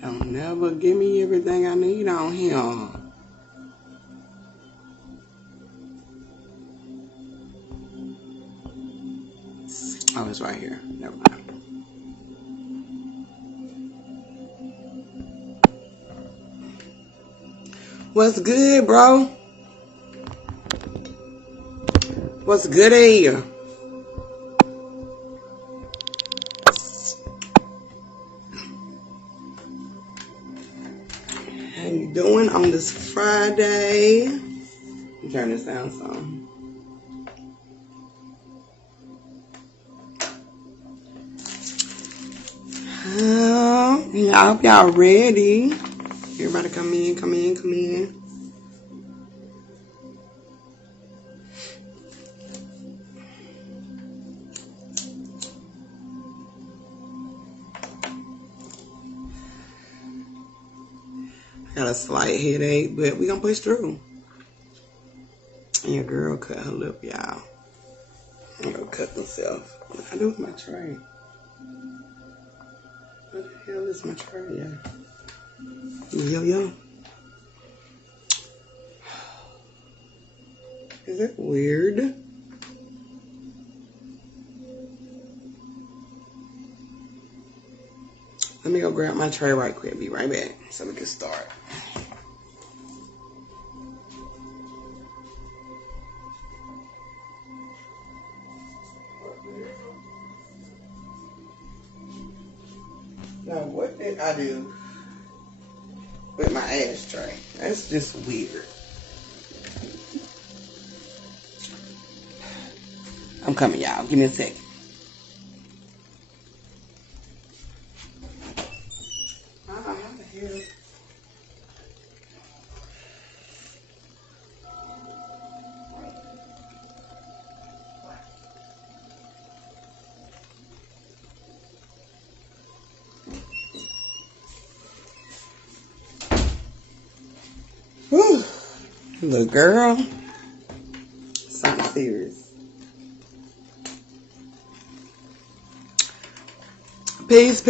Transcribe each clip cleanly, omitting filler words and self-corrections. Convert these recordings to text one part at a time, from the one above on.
Don't never give me everything I need on here. Oh, it's right here. Never mind. What's good, bro? What's good here? How you doing on this Friday? Turn this down some. I hope y'all ready. Everybody come in, come in, come in. Got a slight headache, but we gonna push through. And your girl cut her lip, y'all. I'm gonna cut myself. What I do with my tray? What the hell is my tray, y'all? Yo. Is that weird? Let me go grab my tray right quick. Be right back so we can start. Now, what did I do with my ashtray? That's just weird. I'm coming, y'all. Give me a second. Whew. Little girl. Something serious. Peace.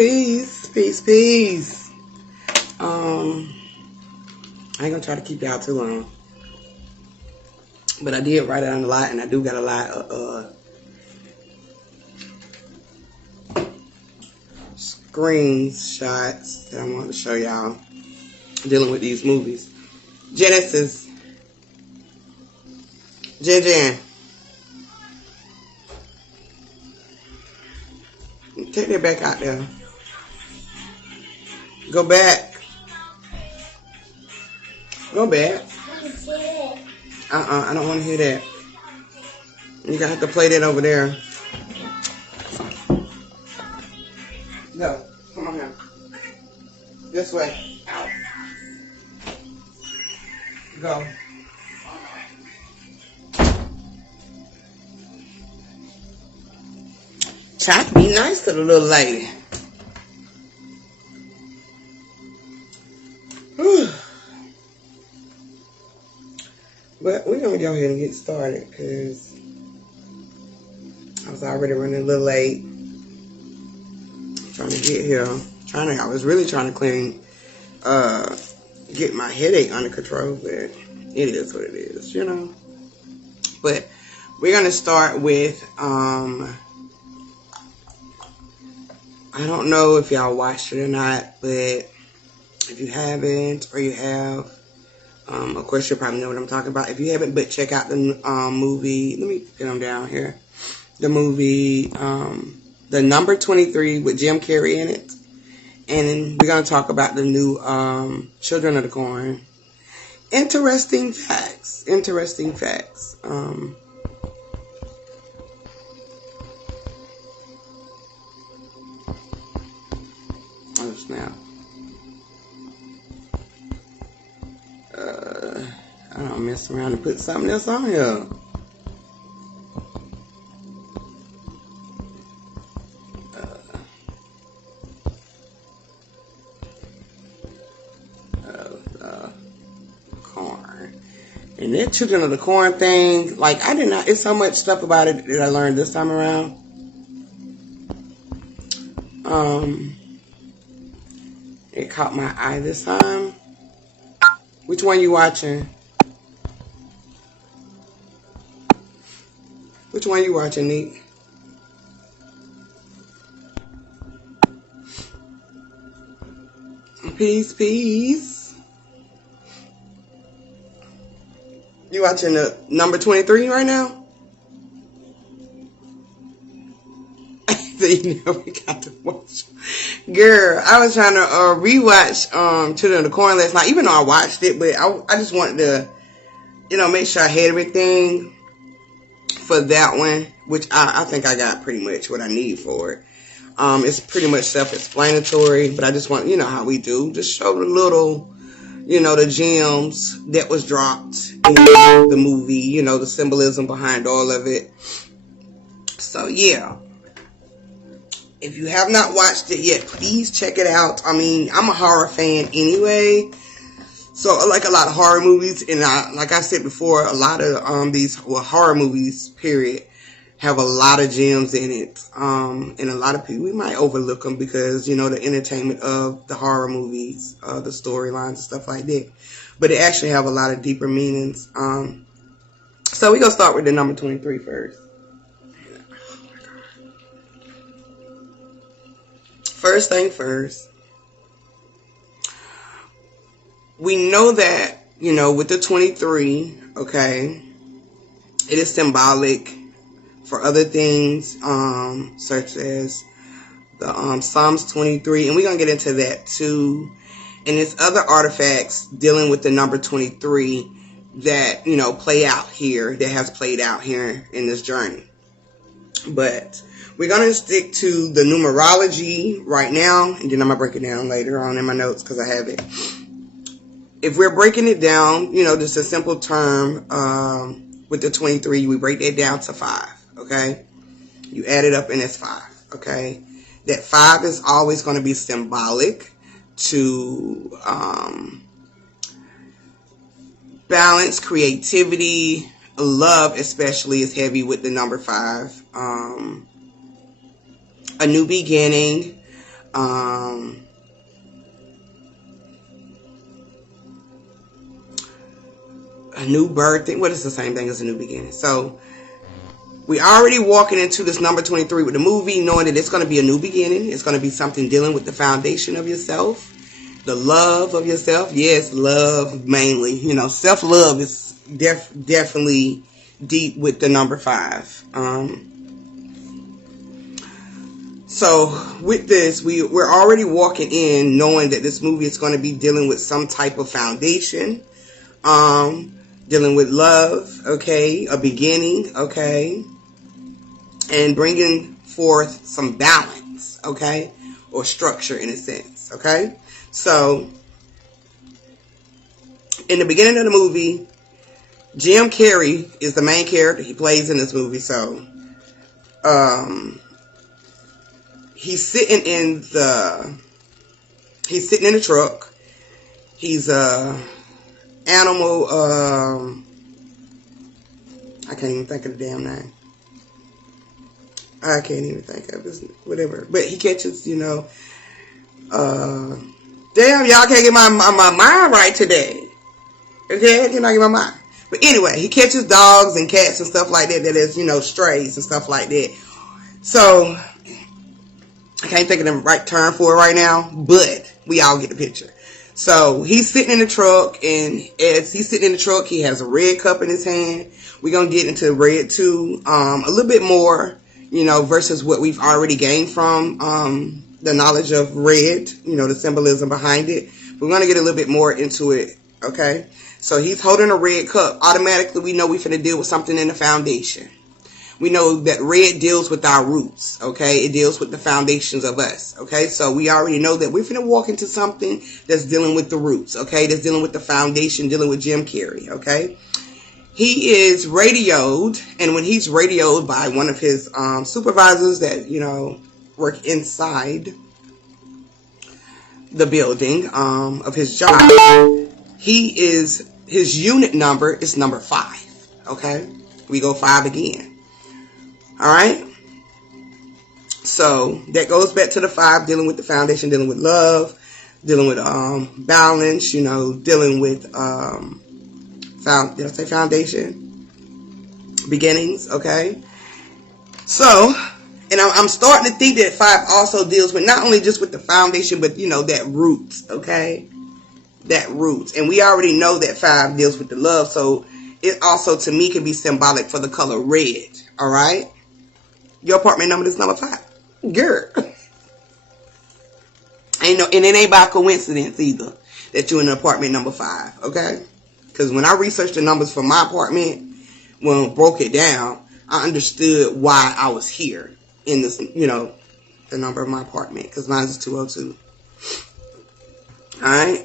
I ain't gonna try to keep y'all too long. But I did write it on a lot, and I do got a lot of screenshots that I want to show y'all dealing with these movies. Genesis. Jen. Take that back out there. Go back. Go back. I don't want to hear that. You're gonna have to play that over there. No, come on here. This way. Out. Go. Try to be nice to the little lady. Whew. But we're going to go ahead and get started because I was already running a little late. Trying to get here. I was really trying to get my headache under control, but it is what it is, you know. But we're going to start with, I don't know if y'all watched it or not, but if you haven't or you have, of course, you'll probably know what I'm talking about. If you haven't, but check out the movie. Let me get them down here. The movie, The Number 23 with Jim Carrey in it. And we're going to talk about the new Children of the Corn. Interesting facts. Oh, snap. I don't mess around and put something else on here. Corn. And that Children of the Corn thing, like, I did not, it's so much stuff about it that I learned this time It caught my eye this time. Which one you watching? Which one you watching, Nick? Peace, peace. You watching the number 23 right now? You know we got to watch. Girl, I was trying to rewatch Children of the Corn last night, even though I watched it, but I just wanted to, make sure I had everything for that one, which I think I got pretty much what I need for it. It's pretty much self-explanatory, but I just want, how we do, just show the little, the gems that was dropped in the movie, the symbolism behind all of it. So, yeah. If you have not watched it yet, please check it out. I mean, I'm a horror fan anyway, so I like a lot of horror movies, and like I said before, a lot of these horror movies, period, have a lot of gems in it, and a lot of people, we might overlook them because, the entertainment of the horror movies, the storylines and stuff like that, but they actually have a lot of deeper meanings. So we're going to start with the number 23 first. First thing first, we know that, with the 23, okay, it is symbolic for other things, such as the Psalms 23, and we're going to get into that too, and there's other artifacts dealing with the number 23 that, play out here, that has played out here in this journey. But we're going to stick to the numerology right now, and then I'm going to break it down later on in my notes because I have it. If we're breaking it down, just a simple term, with the 23, we break that down to 5, okay? You add it up and it's 5, okay? That 5 is always going to be symbolic to balance, creativity, love especially is heavy with the number 5. A new beginning, a new birth. What is the same thing as a new beginning? So we already walking into this number 23 with the movie, knowing that it's going to be a new beginning. It's going to be something dealing with the foundation of yourself, the love of yourself. Yes, love mainly. Self-love is definitely deep with the number 5. So with this, we're already walking in knowing that this movie is going to be dealing with some type of foundation, dealing with love, okay, a beginning, okay, and bringing forth some balance, okay, or structure in a sense, okay. So in the beginning of the movie, Jim Carrey is the main character. He plays in this movie, so he's sitting in the truck. He's animal, I can't even think of the damn name. I can't even think of it, whatever. But he catches, damn, y'all can't get my mind right today. Okay, I cannot get my mind. But anyway, he catches dogs and cats and stuff like that is, strays and stuff like that. So I can't think of the right term for it right now, but we all get the picture. So he's sitting in the truck, and as he's sitting in the truck, he has a red cup in his hand. We're going to get into red too, a little bit more, versus what we've already gained from the knowledge of red, the symbolism behind it. We're going to get a little bit more into it, okay? So he's holding a red cup. Automatically, we know we're finna deal with something in the foundation. We know that red deals with our roots, okay? It deals with the foundations of us, okay? So we already know that we're finna walk into something that's dealing with the roots, okay? That's dealing with the foundation, dealing with Jim Carrey, okay? He is radioed, and when he's radioed by one of his supervisors that, work inside the building of his job, his unit number is number 5, okay? We go 5 again. All right. So that goes back to the 5, dealing with the foundation, dealing with love. dealing with balance, you know, dealing with did I say foundation? Beginnings, okay? So, and I'm starting to think that 5 also deals with not only just with the foundation, but, you know, that roots, okay? That roots. And we already know that 5 deals with the love, so it also, to me, can be symbolic for the color red, all right? Your apartment number is number 5. Girl. And it ain't by coincidence either that you're in apartment number 5, okay? Because when I researched the numbers for my apartment, when I broke it down, I understood why I was here in this, you know, the number of my apartment, because mine is 202. All right?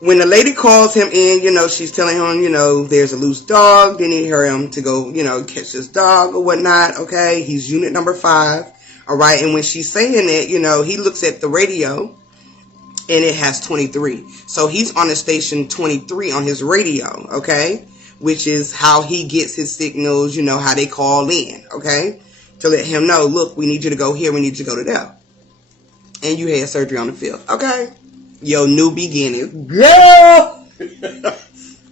When the lady calls him in, you know, she's telling him, you know, there's a loose dog. They need him to go, you know, catch this dog or whatnot, okay? He's unit number 5, all right? And when she's saying it, you know, he looks at the radio, and it has 23. So he's on the station 23 on his radio, okay? Which is how he gets his signals, you know, how they call in, okay? To let him know, look, we need you to go here, we need you to go to there. And you had surgery on the 5th, okay? Your new beginning. Girl!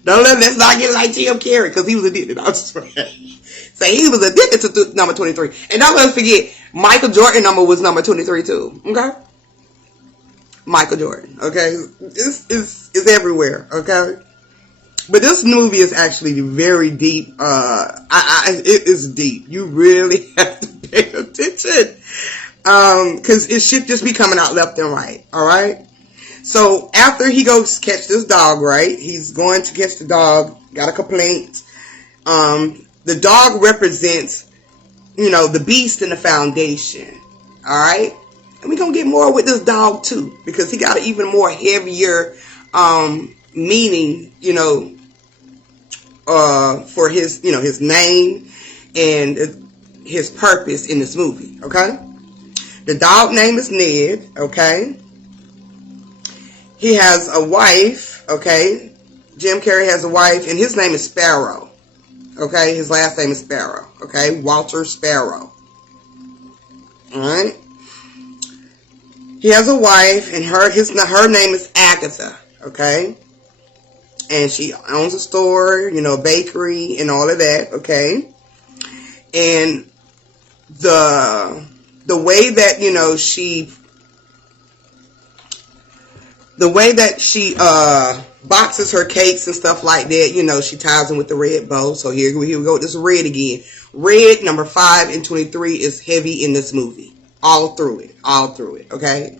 Let's not get like Jim Carrey, because he was addicted. I'm just right. Say he was addicted to number 23. And don't let us forget, Michael Jordan number was number 23 too, okay? Michael Jordan, okay? It's everywhere, okay? But this movie is actually very deep. It is deep. You really have to pay attention. Because it should just be coming out left and right, all right? So after he goes catch this dog, right? He's going to catch the dog, got a complaint. The dog represents, you know, the beast in the foundation, all right? And we're going to get more with this dog too, because he got an even more heavier meaning, you know, for his, you know, his name and his purpose in this movie, okay? The dog name is Ned, okay? He has a wife, okay? Jim Carrey has a wife, and his name is Sparrow, okay? His last name is Sparrow, okay? Walter Sparrow, all right? He has a wife, and her name is Agatha, okay? And she owns a store, you know, a bakery, and all of that, okay? And the way that, you know, the way that she boxes her cakes and stuff like that, you know, she ties them with the red bow. So here we go with this red again. Red, number 5 and 23 is heavy in this movie. All through it, okay?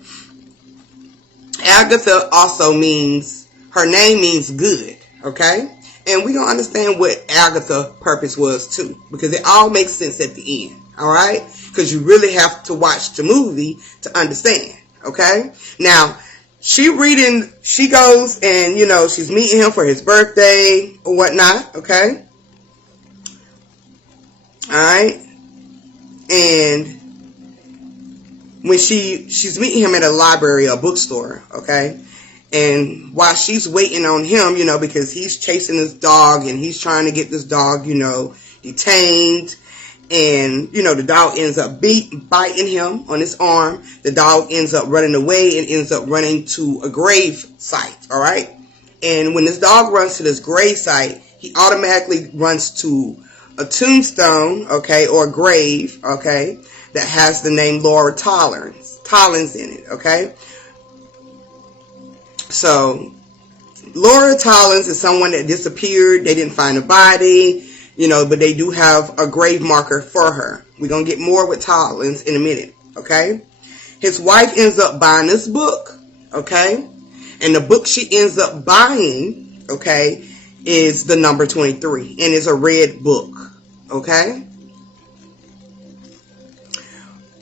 Agatha also means, her name means good, okay? And we're going to understand what Agatha's purpose was too, because it all makes sense at the end, all right? Because you really have to watch the movie to understand, okay? Now, she goes and, you know, she's meeting him for his birthday or whatnot, okay? All right? And when she's meeting him at a library, a bookstore, okay? And while she's waiting on him, you know, because he's chasing this dog and he's trying to get this dog, you know, detained. And, you know, the dog ends up biting him on his arm. The dog ends up running away and ends up running to a grave site, all right? And when this dog runs to this grave site, he automatically runs to a tombstone, okay, or a grave, okay, that has the name Laura Tollins in it, okay? So, Laura Tollins is someone that disappeared. They didn't find a body, you know, but they do have a grave marker for her. We're going to get more with Tollins in a minute, okay? His wife ends up buying this book, okay? And the book she ends up buying, okay, is the number 23. And it's a red book, okay?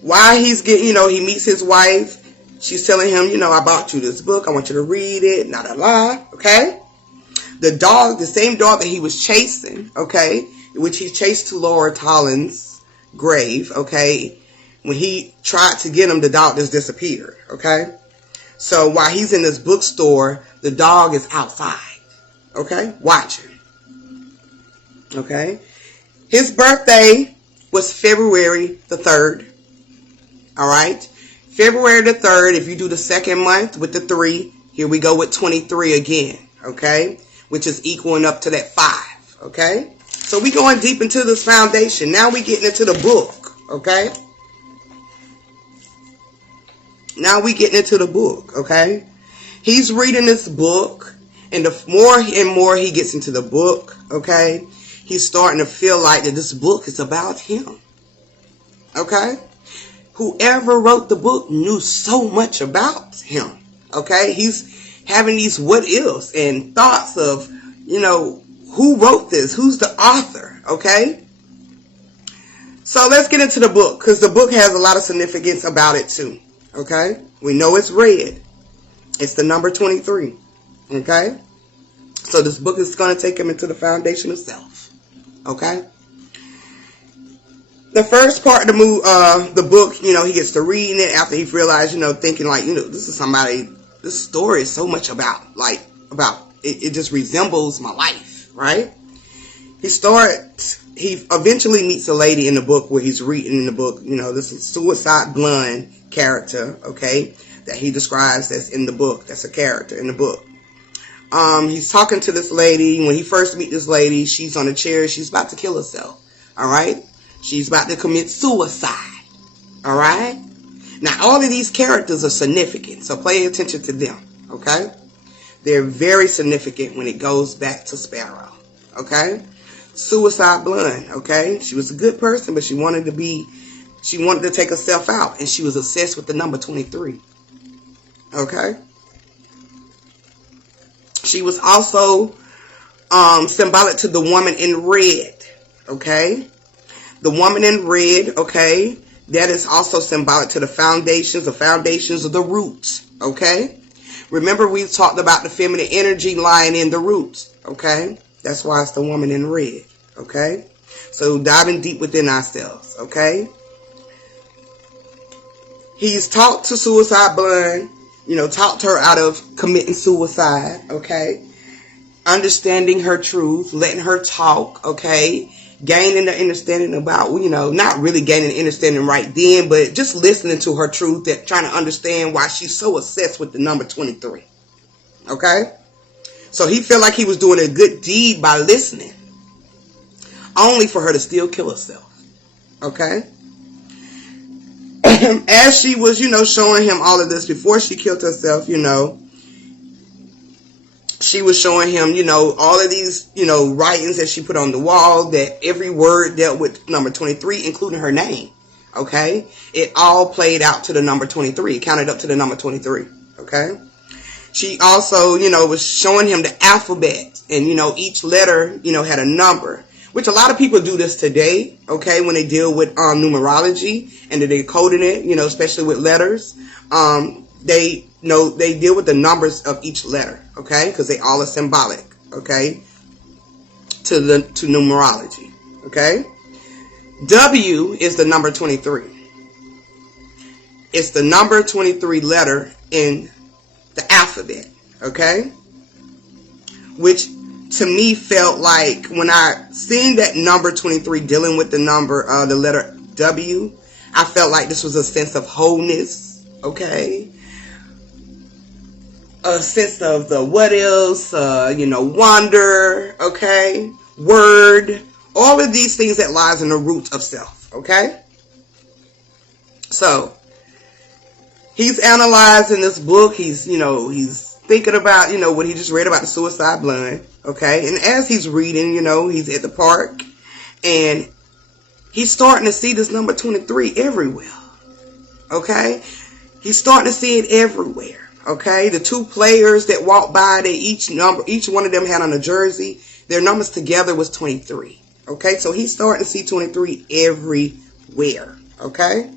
While he's getting, you know, he meets his wife. She's telling him, you know, I bought you this book. I want you to read it. Not a lie, okay? The dog, the same dog that he was chasing, okay, which he chased to Laura Tollins' grave, okay, when he tried to get him, the dog just disappeared, okay? So while he's in this bookstore, the dog is outside, okay, watching, okay? His birthday was February the 3rd, all right? February the 3rd, if you do the second month with the 3, here we go with 23 again, okay? Which is equaling up to that 5, okay? So we going deep into this foundation. Now we getting into the book, okay? Now we getting into the book, okay? He's reading this book, and the more and more he gets into the book, okay, he's starting to feel like that this book is about him, okay? Whoever wrote the book knew so much about him, okay? He's having these what ifs and thoughts of, you know, who wrote this? Who's the author, okay? So let's get into the book, because the book has a lot of significance about it too, okay? We know it's red. It's the number 23, okay? So this book is going to take him into the foundation of self, okay? The first part of the book, you know, he gets to reading it after he realized, you know, thinking like, you know, this is somebody, this story is so much about it just resembles my life, right? He eventually meets a lady in the book where he's reading in the book, you know, this is Suicide Blonde character, okay, that he describes that's in the book. That's a character in the book. He's talking to this lady. When he first meets this lady, she's on a chair. She's about to kill herself, all right? She's about to commit suicide, all right? Now, all of these characters are significant, so pay attention to them, okay? They're very significant when it goes back to Sparrow, okay? Suicide Blonde, okay? She was a good person, but she wanted to take herself out, and she was obsessed with the number 23, okay? She was also symbolic to the woman in red, okay? The woman in red, okay? That is also symbolic to the foundations of the roots, okay? Remember, we talked about the feminine energy lying in the roots, okay? That's why it's the woman in red, okay? So diving deep within ourselves, okay? He's talked to Suicide Blonde, you know, talked her out of committing suicide, okay? Understanding her truth, letting her talk, okay? Gaining the understanding about, you know, not really gaining the understanding right then, but just listening to her truth, that trying to understand why she's so obsessed with the number 23, okay? So he felt like he was doing a good deed by listening, only for her to still kill herself, okay? As she was, you know, showing him all of this before she killed herself, you know, she was showing him, you know, all of these, you know, writings that she put on the wall, that every word dealt with number 23, including her name, okay? It all played out to the number 23, counted up to the number 23, okay? She also, you know, was showing him the alphabet, and, you know, each letter, you know, had a number, which a lot of people do this today, okay, when they deal with numerology and they're decoding it, you know, especially with letters. They deal with the numbers of each letter, okay, because they all are symbolic, okay, to numerology, okay. W is the number 23. It's the number 23 letter in the alphabet, okay, which to me felt like when I seen that number 23 dealing with the number, the letter W, I felt like this was a sense of wholeness, okay? A sense of the what else, you know, wonder, okay? Word, all of these things that lies in the roots of self, okay? So, he's analyzing this book. He's, you know, he's thinking about, you know, what he just read about the Suicide Blonde, okay? And as he's reading, you know, he's at the park, and he's starting to see this number 23 everywhere, okay? He's starting to see it everywhere, okay? The two players that walked by, each one of them had on a jersey. Their numbers together was 23, okay? So he's starting to see 23 everywhere, okay?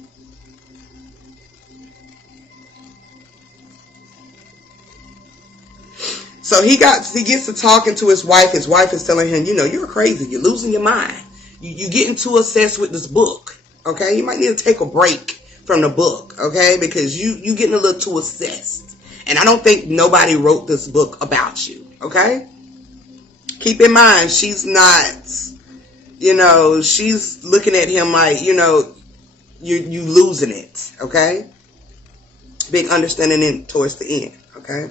So he gets to talking to his wife. His wife is telling him, you know, you're crazy. You're losing your mind. You're getting too obsessed with this book, okay? You might need to take a break from the book, okay? Because you getting a little too obsessed. And I don't think nobody wrote this book about you, okay? Keep in mind, she's not, you know, she's looking at him like, you know, you losing it, okay? big understanding in towards the end. Okay.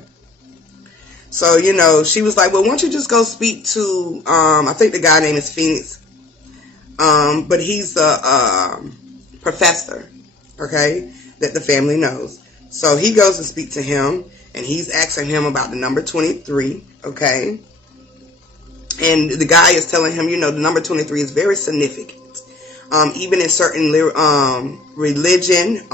So, you know, she was like, well, why don't you just go speak to, I think the guy name is Phoenix. But he's a professor, okay, that the family knows. So he goes to speak to him, and he's asking him about the number 23, okay? And the guy is telling him, you know, the number 23 is very significant. Even in certain religion,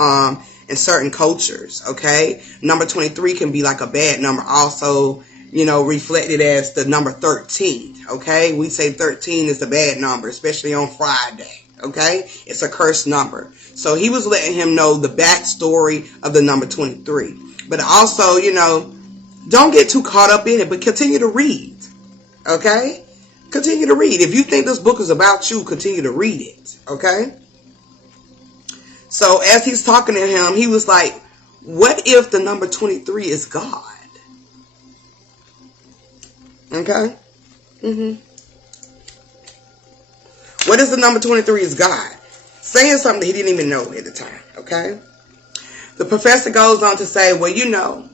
in certain cultures, okay? Number 23 can be like a bad number. Also, you know, reflected as the number 13, okay? We say 13 is a bad number, especially on Friday, okay? It's a cursed number. So he was letting him know the backstory of the number 23. But also, you know, don't get too caught up in it, but continue to read, okay? Continue to read. If you think this book is about you, continue to read it, okay? So as he's talking to him, he was like, what if the number 23 is God? Okay? What is the number 23 is God? Saying something that he didn't even know at the time, okay? The professor goes on to say, well, you know,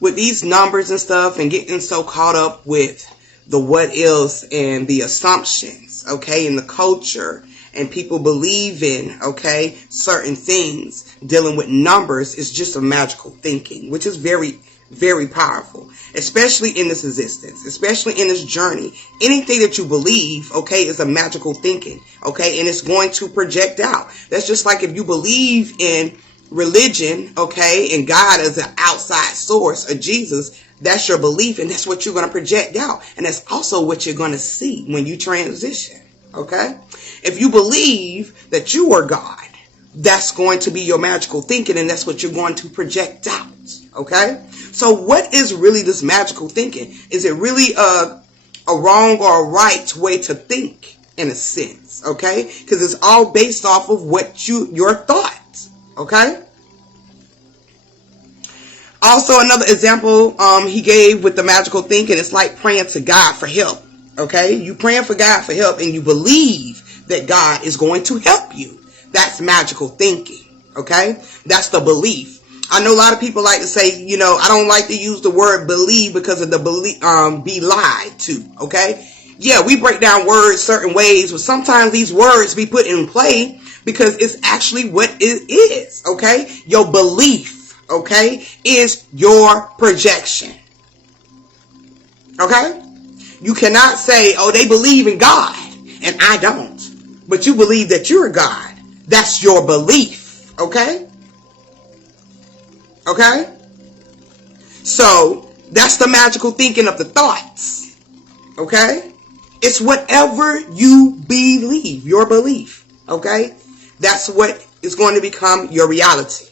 with these numbers and stuff and getting so caught up with the what ifs and the assumptions, okay, and the culture and people believing, okay, certain things dealing with numbers is just a magical thinking, which is very, very powerful, especially in this existence, especially in this journey. Anything that you believe, okay, is a magical thinking, okay, and it's going to project out. That's just like if you believe in religion, okay, and God as an outside source of Jesus, that's your belief, and that's what you're going to project out, and that's also what you're going to see when you transition, okay? If you believe that you are God, that's going to be your magical thinking, and that's what you're going to project out, okay? So what is really this magical thinking? Is it really a wrong or a right way to think, in a sense, okay? Because it's all based off of what your thoughts, okay? Also, another example he gave with the magical thinking, it's like praying to God for help, okay? You praying for God for help, and you believe that God is going to help you. That's magical thinking, okay? That's the belief. I know a lot of people like to say, you know, I don't like to use the word believe because of the belief, be lied to, okay? Yeah, we break down words certain ways, but sometimes these words be put in play because it's actually what it is, okay? Your belief, okay, is your projection, okay? You cannot say, oh, they believe in God and I don't, but you believe that you're God. That's your belief, okay? Okay? So, that's the magical thinking of the thoughts, okay? It's whatever you believe, your belief, okay? That's what is going to become your reality,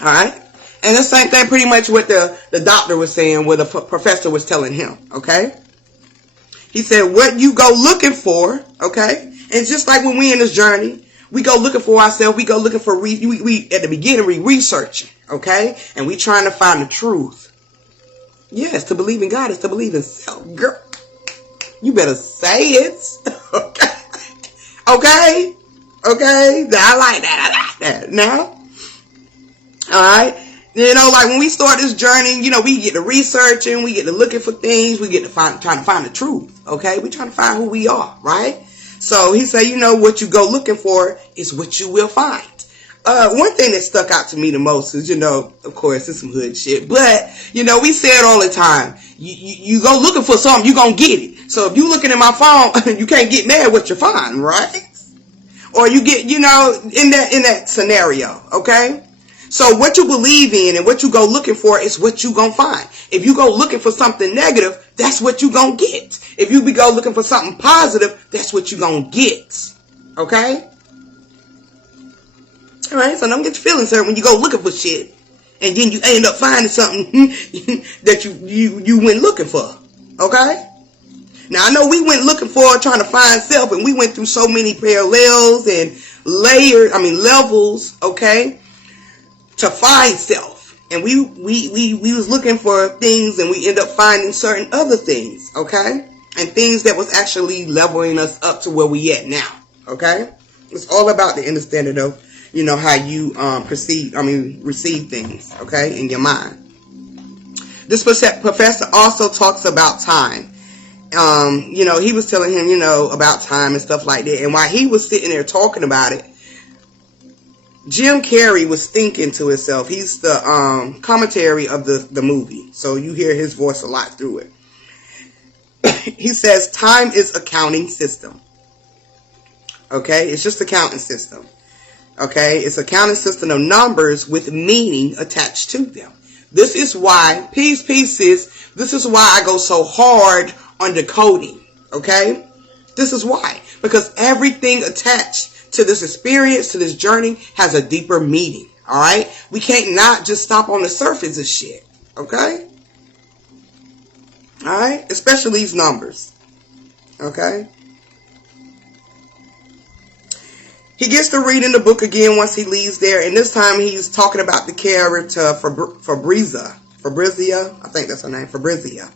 all right? And the same thing pretty much what the doctor was saying, what the professor was telling him, okay? He said, what you go looking for, okay? And it's just like when we in this journey, we go looking for ourselves. We go looking for, we at the beginning, we researching, okay? And we trying to find the truth. Yes, to believe in God is to believe in self. Girl, you better say it. Okay? Okay? Okay? I like that. I like that. Now? Alright? You know, like when we start this journey, you know, we get to researching, we get to looking for things, we get to trying to find the truth, okay? We trying to find who we are, right? So he said, you know, what you go looking for is what you will find. One thing that stuck out to me the most is, you know, of course, it's some hood shit, but, you know, we say it all the time. You go looking for something, you gonna get it. So if you looking at my phone, you can't get mad what you find, right? Or you get, you know, in that scenario, okay? So what you believe in and what you go looking for is what you gonna find. If you go looking for something negative, that's what you gonna get. If you go looking for something positive, that's what you gonna get. Okay? Alright, so don't get your feelings hurt when you go looking for shit and then you end up finding something that you went looking for. Okay? Now I know we went looking for trying to find self, and we went through so many parallels and levels, okay, to find self. And we was looking for things, and we end up finding certain other things, okay? And things that was actually leveling us up to where we at now, okay? It's all about the understanding of, you know, how you receive things, okay, in your mind. This professor also talks about time. You know, he was telling him, you know, about time and stuff like that. And while he was sitting there talking about it, Jim Carrey was thinking to himself. He's the commentary of the movie, so you hear his voice a lot through it. He says, time is a counting system. Okay, it's just a counting system. Okay, it's a counting system of numbers with meaning attached to them. This is why, peace, sis, this is why I go so hard on decoding. Okay, this is why. Because everything attached to this experience, to this journey, has a deeper meaning. All right, we can't not just stop on the surface of shit. Okay, all right, especially these numbers. Okay, he gets to reading the book again once he leaves there, and this time he's talking about the character Fabrizia, I think that's her name, Fabrizia,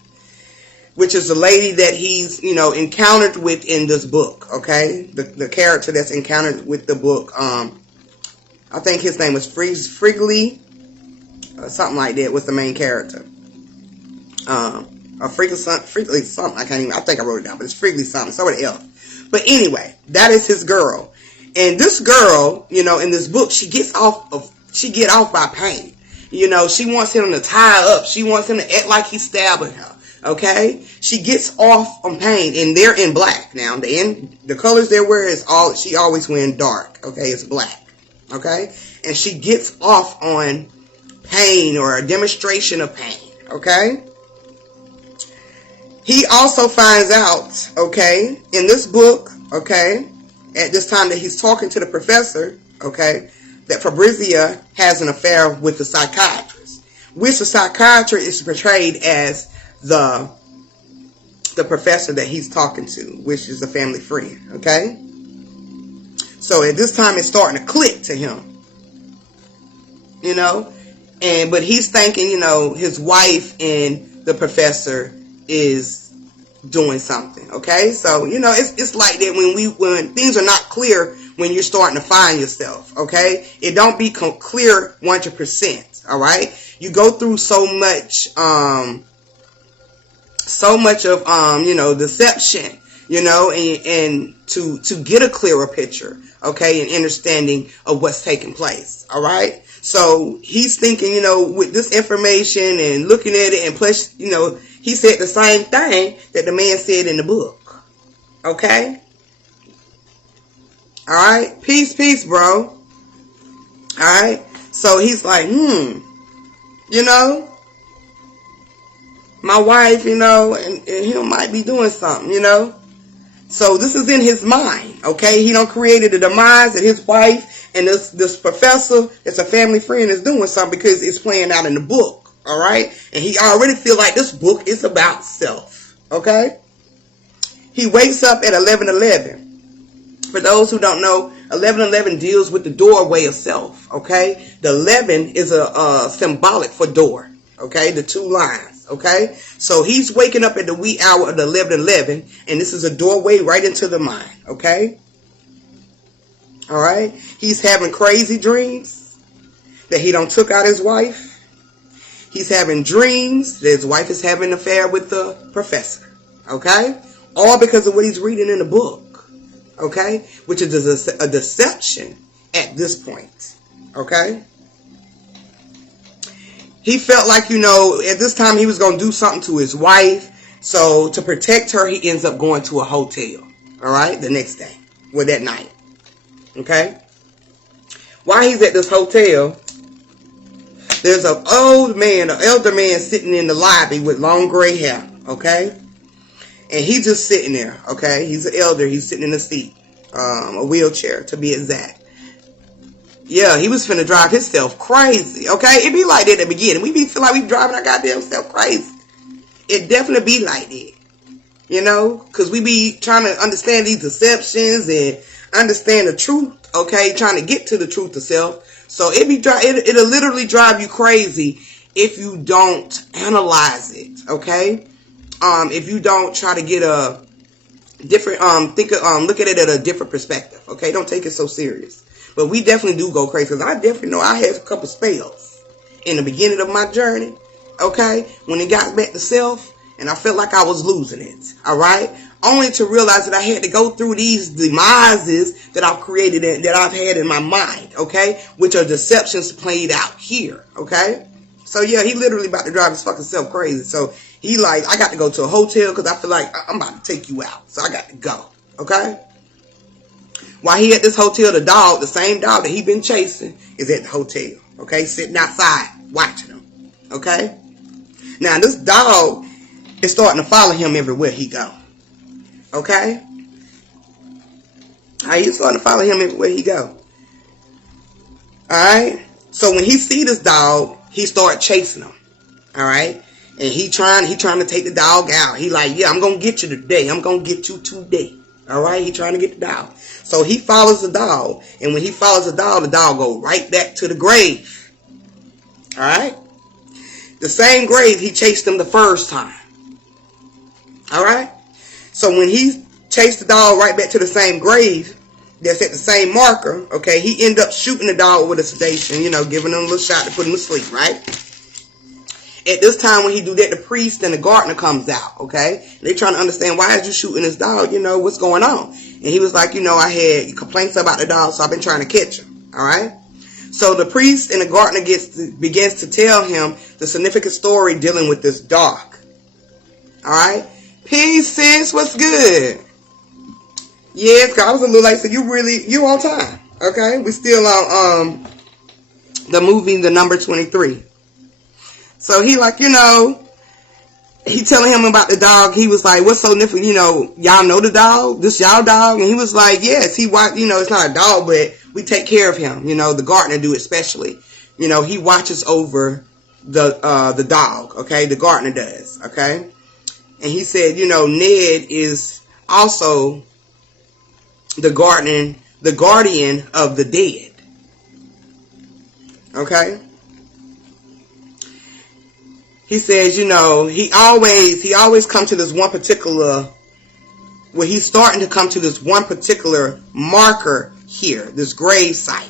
which is the lady that he's, you know, encountered with in this book, okay? The character that's encountered with the book, I think his name was Frigley, something like that was the main character. Or Frigley something, I think I wrote it down, but it's Frigley something, somebody else. But anyway, that is his girl. And this girl, you know, in this book, she get off by pain. You know, she wants him to tie up. She wants him to act like he's stabbing her. Okay, she gets off on pain, and they're in black now. The colors they wear is she always wearing dark. Okay, it's black. Okay, and she gets off on pain or a demonstration of pain. Okay. He also finds out, okay, in this book, okay, at this time that he's talking to the professor, okay, that Fabrizia has an affair with the psychiatrist, which the psychiatrist is portrayed as the professor that he's talking to, which is a family friend, okay? So at this time it's starting to click to him, you know, but he's thinking, you know, his wife and the professor is doing something, okay? So, you know, it's like that when things are not clear, when you're starting to find yourself, okay? It don't be clear 100%, all right? You go through so much of, you know, deception, you know, and to get a clearer picture, okay, and understanding of what's taking place, all right? So he's thinking, you know, with this information and looking at it, and plus, you know, he said the same thing that the man said in the book, okay? All right, peace, bro. All right, so he's like, you know, my wife, you know, and he might be doing something, you know. So this is in his mind, okay? He done created the demise that his wife and this professor that's a family friend is doing something because it's playing out in the book, all right? And he already feel like this book is about self, okay? He wakes up at 11:11. For those who don't know, 11:11 deals with the doorway of self, okay? The 11 is a symbolic for door, okay? The two lines, okay? So he's waking up at the wee hour of the 11:11, and this is a doorway right into the mind, okay? All right? He's having crazy dreams that he don't took out his wife. He's having dreams that his wife is having an affair with the professor, okay? All because of what he's reading in the book. Okay, which is a deception at this point. Okay, he felt like, you know, at this time he was going to do something to his wife. So to protect her, he ends up going to a hotel. All right, the next day, well, that night. Okay, while he's at this hotel, there's an elder man sitting in the lobby with long gray hair. Okay. And he's just sitting there, okay? He's an elder. He's sitting in a seat, a wheelchair, to be exact. Yeah, he was finna drive himself crazy, okay? It be like that at the beginning. We feel like we driving our goddamn self crazy. It definitely be like that, you know? Because we be trying to understand these deceptions and understand the truth, okay? Trying to get to the truth of self. So it'll literally drive you crazy if you don't analyze it, okay? If you don't try to get a different, look at it at a different perspective, okay? Don't take it so serious. But we definitely do go crazy, because I definitely know I had a couple spells in the beginning of my journey, okay, when it got back to self, and I felt like I was losing it, all right, only to realize that I had to go through these demises that I've created and that I've had in my mind, okay, which are deceptions played out here, okay. So yeah, he literally about to drive his fucking self crazy. So he like, I got to go to a hotel because I feel like I'm about to take you out, so I got to go, okay. While he at this hotel, the dog, the same dog that he been chasing, is at the hotel, okay, sitting outside watching him, okay. Now this dog is starting to follow him everywhere he go, okay. He's starting to follow him everywhere he go. All right. So when he see this dog, he start chasing him. All right. And he trying to take the dog out. He like, yeah, I'm gonna get you today. I'm gonna get you today. All right. He trying to get the dog. So he follows the dog, and when he follows the dog go right back to the grave. All right. The same grave he chased him the first time. All right. So when he chased the dog right back to the same grave that's at the same marker, okay, he ended up shooting the dog with a sedation, giving him a little shot to put him to sleep, right? At this time when he do that, the priest and the gardener comes out, okay? They trying to understand, why is you shooting this dog? What's going on? And he was like, I had complaints about the dog, so I've been trying to catch him, all right? So the priest and the gardener begins to tell him the significant story dealing with this dog, all right? Peace, sis, what's good? Yes, I was a little late, so you on time, okay? We still on the movie, The Number 23. So he like, he telling him about the dog. He was like, what's so different? Y'all know the dog? This y'all dog? And he was like, yes, it's not a dog, but we take care of him. The gardener do especially. He watches over the dog, okay? The gardener does, okay? And he said, Ned is also the guardian of the dead. Okay? He says, he always come to this one particular, well, he's starting to come to this one particular marker here, this grave site.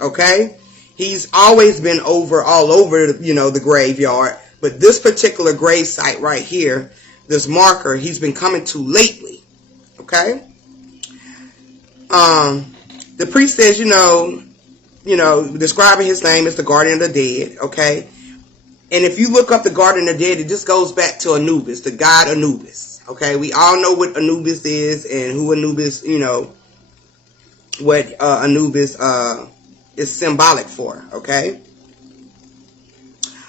Okay? He's always been all over, the graveyard, but this particular grave site right here, this marker, he's been coming to lately. Okay? The priest says, describing his name as the guardian of the dead, okay? And if you look up the guardian of the dead, it just goes back to Anubis, the god Anubis, okay? We all know what Anubis is and who Anubis, what Anubis is symbolic for, okay?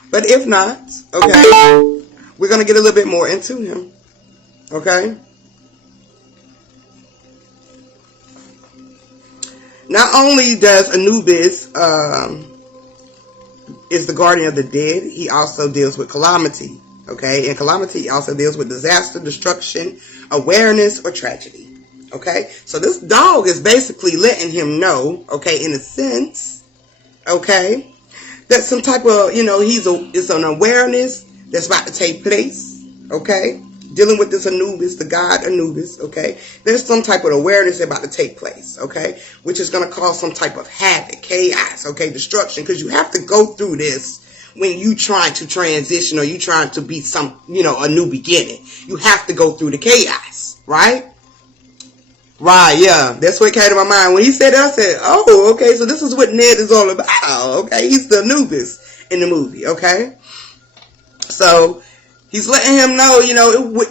But if not, okay, we're going to get a little bit more into him, okay? Not only does Anubis is the guardian of the dead, he also deals with calamity, okay? And calamity also deals with disaster, destruction, awareness, or tragedy, okay? So this dog is basically letting him know, okay, in a sense, okay, that some type of, it's an awareness that's about to take place, okay? Dealing with this Anubis, the god Anubis, okay? There's some type of awareness about to take place, okay? Which is going to cause some type of havoc, chaos, okay? Destruction, because you have to go through this when you trying to transition or you trying to be a new beginning. You have to go through the chaos, right? Right, yeah. That's what came to my mind. When he said that, I said, oh, okay, so this is what Ned is all about, okay? He's the Anubis in the movie, okay? So he's letting him know,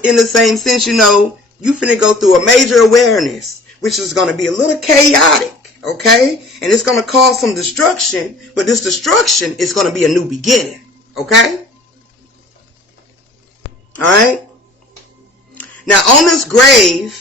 in the same sense, you finna go through a major awareness, which is going to be a little chaotic, okay? And it's going to cause some destruction, but this destruction is going to be a new beginning, okay? All right? Now, on this grave,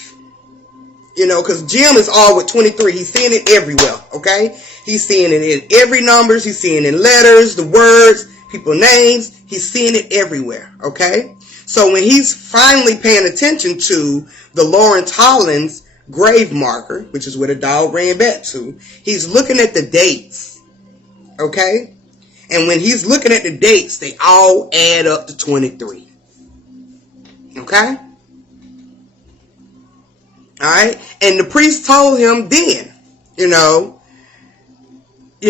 because Jim is all with 23. He's seeing it everywhere, okay? He's seeing it in every numbers. He's seeing it in letters, the words, people names. He's seeing it everywhere, okay? So when he's finally paying attention to the Lawrence Hollins grave marker, which is where the dog ran back to, he's looking at the dates, okay? And when he's looking at the dates, they all add up to 23, okay? All right? And the priest told him then,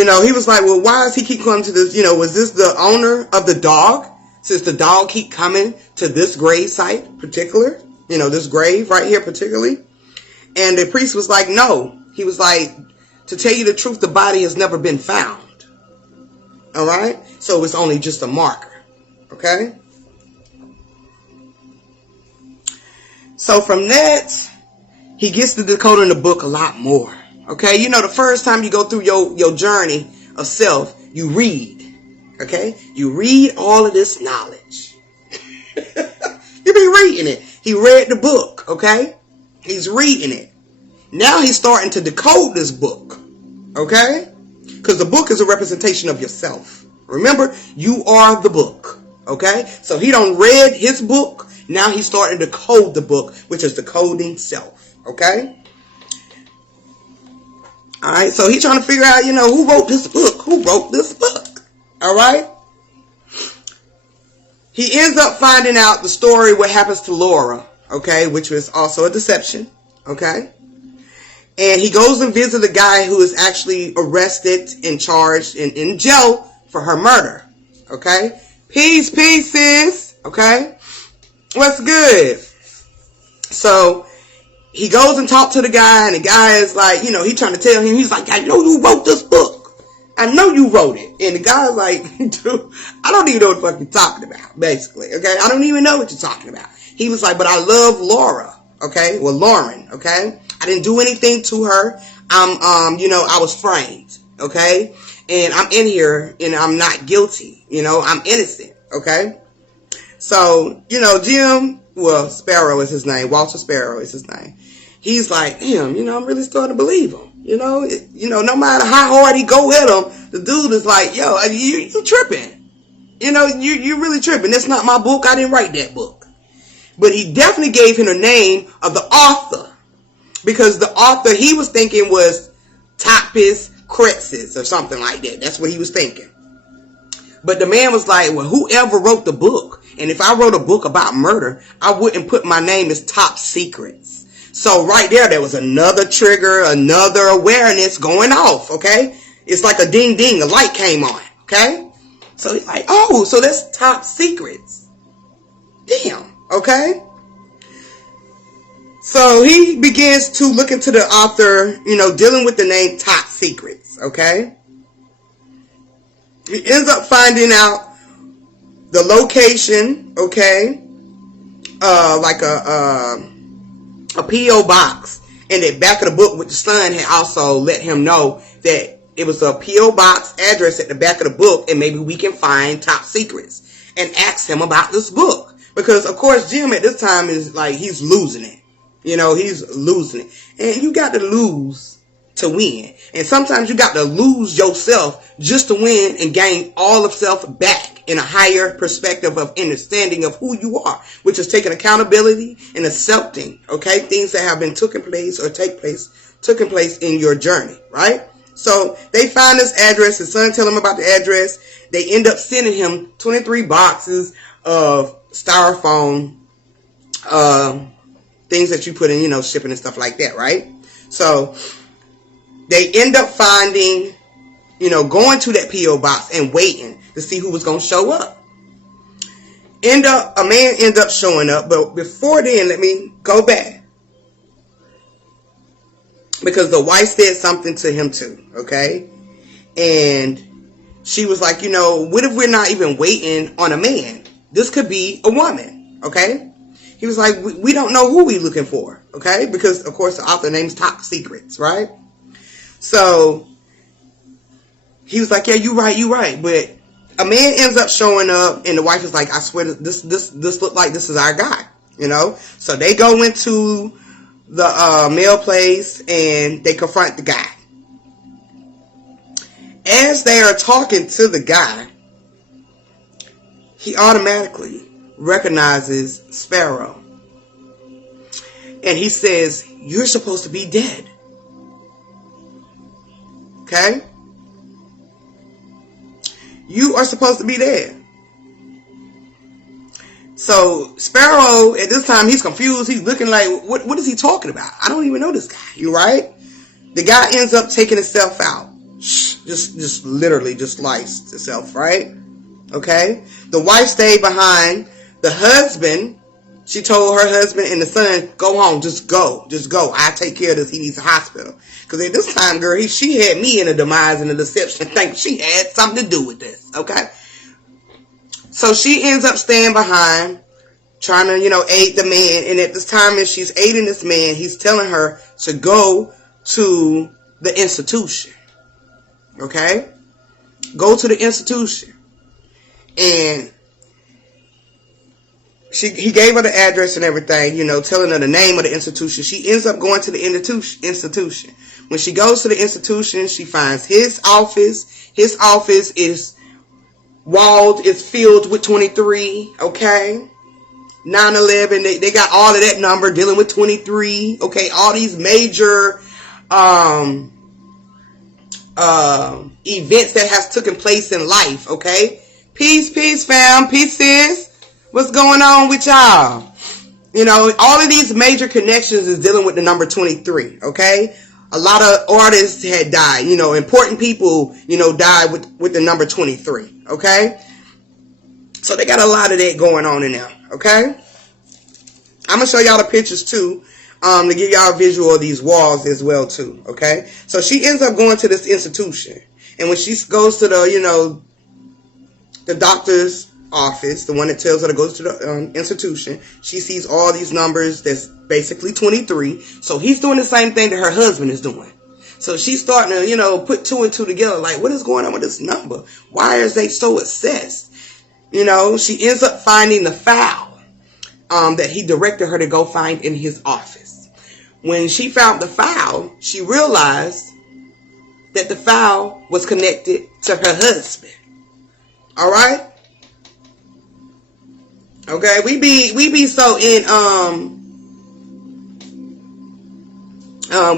he was like, well, why does he keep coming to this? Was this the owner of the dog? Since the dog keep coming to this grave site particular, this grave right here particularly. And the priest was like, no. He was like, to tell you the truth, the body has never been found. All right? So it's only just a marker. Okay? So from that, he gets to decoding the book a lot more. Okay? The first time you go through your journey of self, you read. Okay? You read all of this knowledge. You be reading it. He read the book. Okay? He's reading it. Now he's starting to decode this book. Okay? Because the book is a representation of yourself. Remember, you are the book. Okay? So he done read his book. Now he's starting to decode the book, which is decoding self. Okay? Alright, so he's trying to figure out, who wrote this book? Who wrote this book? Alright? He ends up finding out the story, what happens to Laura. Okay? Which was also a deception. Okay? And he goes and visits a guy who is actually arrested and charged and in jail for her murder. Okay? Peace, sis. Okay? What's good? So, he goes and talks to the guy, and the guy is like, he's trying to tell him, he's like, I know you wrote this book. I know you wrote it. And the guy's like, dude, I don't even know what the fuck you're talking about, basically. Okay? I don't even know what you're talking about. He was like, but I love Laura. Okay? Well, Lauren. Okay? I didn't do anything to her. I was framed. Okay? And I'm in here, and I'm not guilty. I'm innocent. Okay? So, Jim, well, Sparrow is his name. Walter Sparrow is his name. He's like, damn, I'm really starting to believe him. No matter how hard he go at him, the dude is like, yo, you tripping. You really tripping. That's not my book. I didn't write that book. But he definitely gave him the name of the author. Because the author he was thinking was Topis Kretsis or something like that. That's what he was thinking. But the man was like, well, whoever wrote the book, and if I wrote a book about murder, I wouldn't put my name as Top Secrets. So right there was another trigger, another awareness going off, okay? It's like a ding ding, a light came on, okay? So he's like, oh, so that's Top Secrets. Damn, okay? So he begins to look into the author, dealing with the name Top Secrets, okay? He ends up finding out the location, okay? Like a P.O. box. And the back of the book with the son had also let him know that it was a P.O. box address at the back of the book, and maybe we can find Top Secrets and ask him about this book. Because, of course, Jim at this time is like, he's losing it. He's losing it. And you got to lose to win. And sometimes you got to lose yourself just to win and gain all of self back in a higher perspective of understanding of who you are, which is taking accountability and accepting, okay, things that have been taken place in your journey, right? So they find this address. His son tell him about the address. They end up sending him 23 boxes of styrofoam, things that you put in, shipping and stuff like that, right? So they end up finding, going to that P.O. box and waiting to see who was going to show up. A man end up showing up, but before then, let me go back. Because the wife said something to him too, okay? And she was like, what if we're not even waiting on a man? This could be a woman, okay? He was like, we don't know who we're looking for, okay? Because, of course, the author name's Top Secrets, right? So he was like, yeah, you're right. But a man ends up showing up, and the wife is like, I swear, this look like this is our guy, So they go into the mail place, and they confront the guy. As they are talking to the guy, he automatically recognizes Sparrow. And he says, you're supposed to be dead. Okay? You are supposed to be dead. So Sparrow, at this time, he's confused. He's looking like, what is he talking about? I don't even know this guy. You right? The guy ends up taking himself out. just literally just sliced itself, right? Okay. The wife stayed behind. The husband, she told her husband and the son, go home, just go. I take care of this. He needs a hospital. Because at this time, girl, she had me in a demise and a deception. Think she had something to do with this. Okay. So she ends up staying behind, trying to, aid the man. And at this time, as she's aiding this man, he's telling her to go to the institution. Okay? Go to the institution. And he gave her the address and everything, telling her the name of the institution. She ends up going to the institution. When she goes to the institution, she finds his office. His office is walled, is filled with 23, okay? 9/11, they got all of that number dealing with 23, okay? All these major events that has taken place in life, okay? Peace, fam. Peace, sis. What's going on with y'all? All of these major connections is dealing with the number 23, okay? A lot of artists had died, important people, died with the number 23, okay? So they got a lot of that going on in there, okay? I'm going to show y'all the pictures too, to give y'all a visual of these walls as well too, okay? So she ends up going to this institution. And when she goes to the doctor's office, the one that tells her to go to the institution, she sees all these numbers that's basically 23. So he's doing the same thing that her husband is doing. So she's starting to, put two and two together. Like, what is going on with this number? Why are they so obsessed? She ends up finding the file that he directed her to go find in his office. When she found the file, she realized that the file was connected to her husband. All right? Okay, we be so in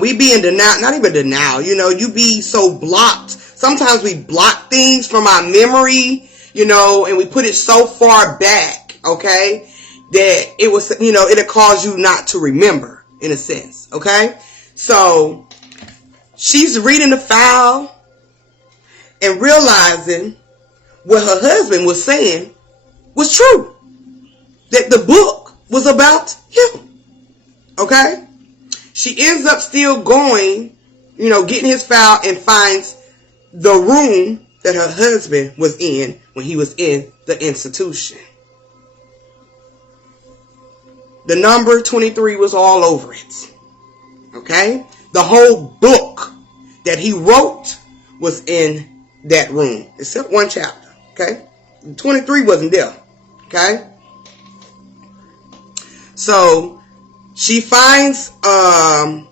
we be in denial, not even denial, you be so blocked. Sometimes we block things from our memory, and we put it so far back, okay, that it was, it'll cause you not to remember, in a sense, okay? So she's reading the file and realizing what her husband was saying was true. That the book was about him. Okay? She ends up still going, getting his file and finds the room that her husband was in when he was in the institution. The number 23 was all over it. Okay? The whole book that he wrote was in that room, except one chapter. Okay? 23 wasn't there. Okay? So she finds a